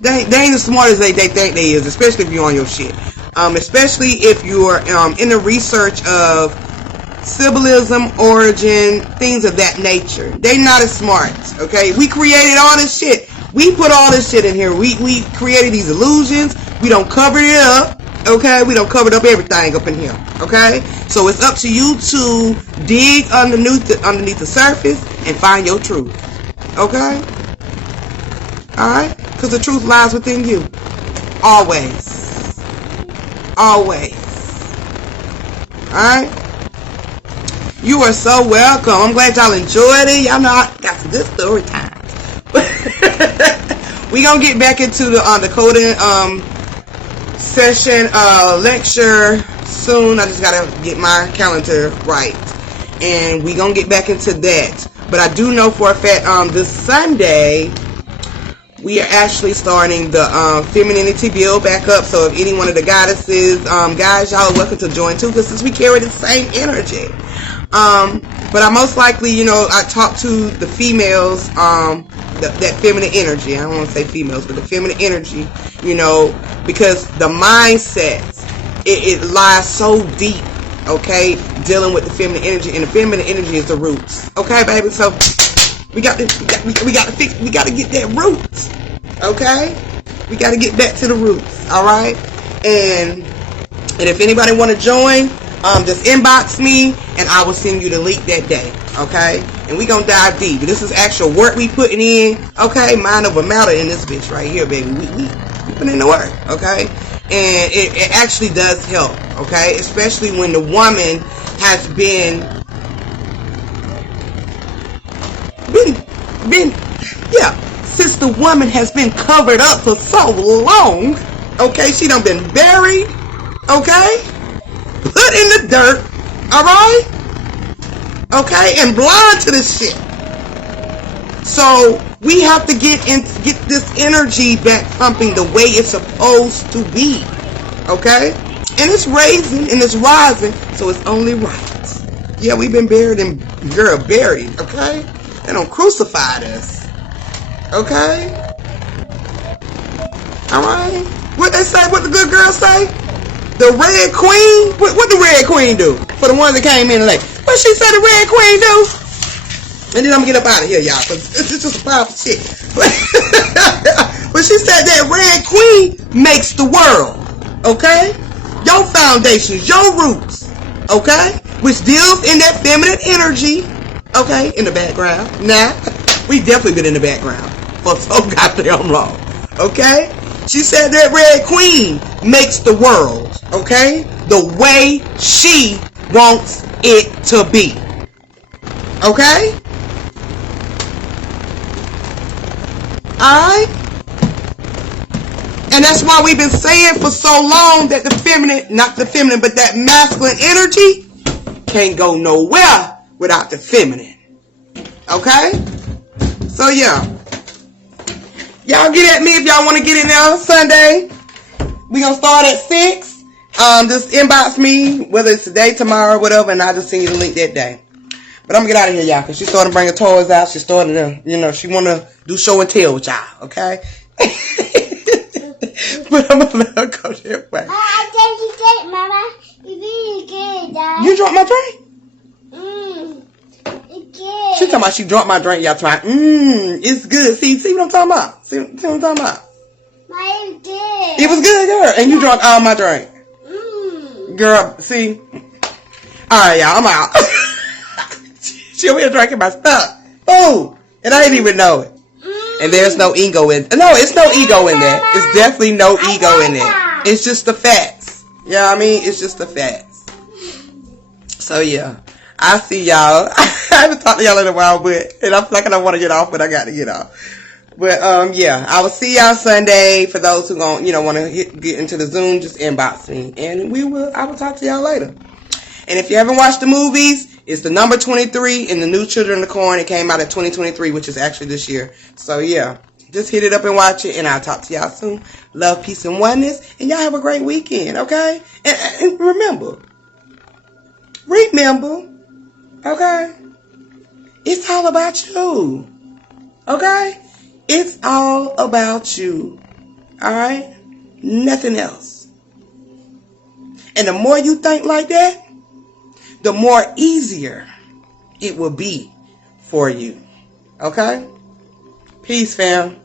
they ain't as smart as they think they is, especially if you're on your shit. Especially if you're in the research of symbolism, origin, things of that nature. They not as smart, okay? We created all this shit. We put all this shit in here. We created these illusions. We don't cover it up, okay? We don't cover up everything up in here, okay? So it's up to you to dig underneath the surface and find your truth, okay? All right? Because the truth lies within you. Always. Always. All right? You are so welcome. I'm glad y'all enjoyed it. Y'all know I got some good story time. We gonna get back into the Decode session lecture soon. I just gotta get my calendar right, and we gonna get back into that. But I do know for a fact this Sunday we are actually starting the femininity build back up. So if any one of the goddesses, guys, y'all are welcome to join too, because since we carry the same energy. But I most likely, I talk to the females, that feminine energy. I don't want to say females, but the feminine energy, because the mindset, it lies so deep, okay, dealing with the feminine energy, and the feminine energy is the roots. Okay, baby, so we got to get that roots, okay? We got to get back to the roots, all right? And if anybody want to join, just inbox me and I will send you the link that day, okay? And we gonna dive deep. This is actual work we putting in, okay? Mind over matter in this bitch right here, baby. We putting in the work, okay? And it actually does help, okay? Especially when the woman has been since the woman has been covered up for so long, okay? She done been buried, okay? foot in the dirt, all right? Okay, and blind to this shit. So we have to get this energy back pumping the way it's supposed to be. Okay? And it's raising and it's rising, so it's only right. Yeah, we've been buried, okay? They don't crucify us. Okay? Alright? What they say, what the good girls say? The Red Queen? What the Red Queen do? For the ones that came in late. What she said the Red Queen do? And then I'm going to get up out of here, y'all, because it's just a powerful shit. But she said that Red Queen makes the world, okay? Your foundations, your roots, okay? Which deals in that feminine energy, okay, in the background. Now, we definitely been in the background for so goddamn long, okay? She said that Red Queen makes the world, okay? The way she wants it to be, okay? Alright? And that's why we've been saying for so long that the feminine, not the feminine, but that masculine energy can't go nowhere without the feminine. Okay? So yeah. Y'all get at me if y'all want to get in there Sunday. We gonna start at 6. Just inbox me, whether it's today, tomorrow, whatever, and I'll just send you the link that day. But I'm gonna get out of here, y'all, because she's starting to bring her toys out. She's starting to, she want to do show and tell with y'all, okay? But I'm gonna let her go that way. I think you did, Mama. You really good, Dad. You drunk my drink? It's good. She talking about she drunk my drink, y'all trying. It's good. See what I'm talking about? See what I'm talking about? It's good. It was good, girl. And you drunk all my drink. Girl, see? Alright, y'all, I'm out. She over here drinking my stuff. Boom. And I didn't even know it. And there's no ego in no, it's no ego in there. It's definitely no ego in there. It's just the facts. You know what I mean? It's just the facts. So yeah. I see y'all. I haven't talked to y'all in a while, and I feel like I don't want to get off, but I got to get off. But yeah, I will see y'all Sunday. For those who want to get into the Zoom, just inbox me, and I will talk to y'all later. And if you haven't watched the movies, it's the number 23 in the New Children of the Corn. It came out in 2023, which is actually this year. So yeah, just hit it up and watch it, and I'll talk to y'all soon. Love, peace, and oneness, and y'all have a great weekend, okay? And remember, okay? It's all about you, okay? It's all about you, all right? Nothing else. And the more you think like that, the more easier it will be for you. Okay? Peace, fam.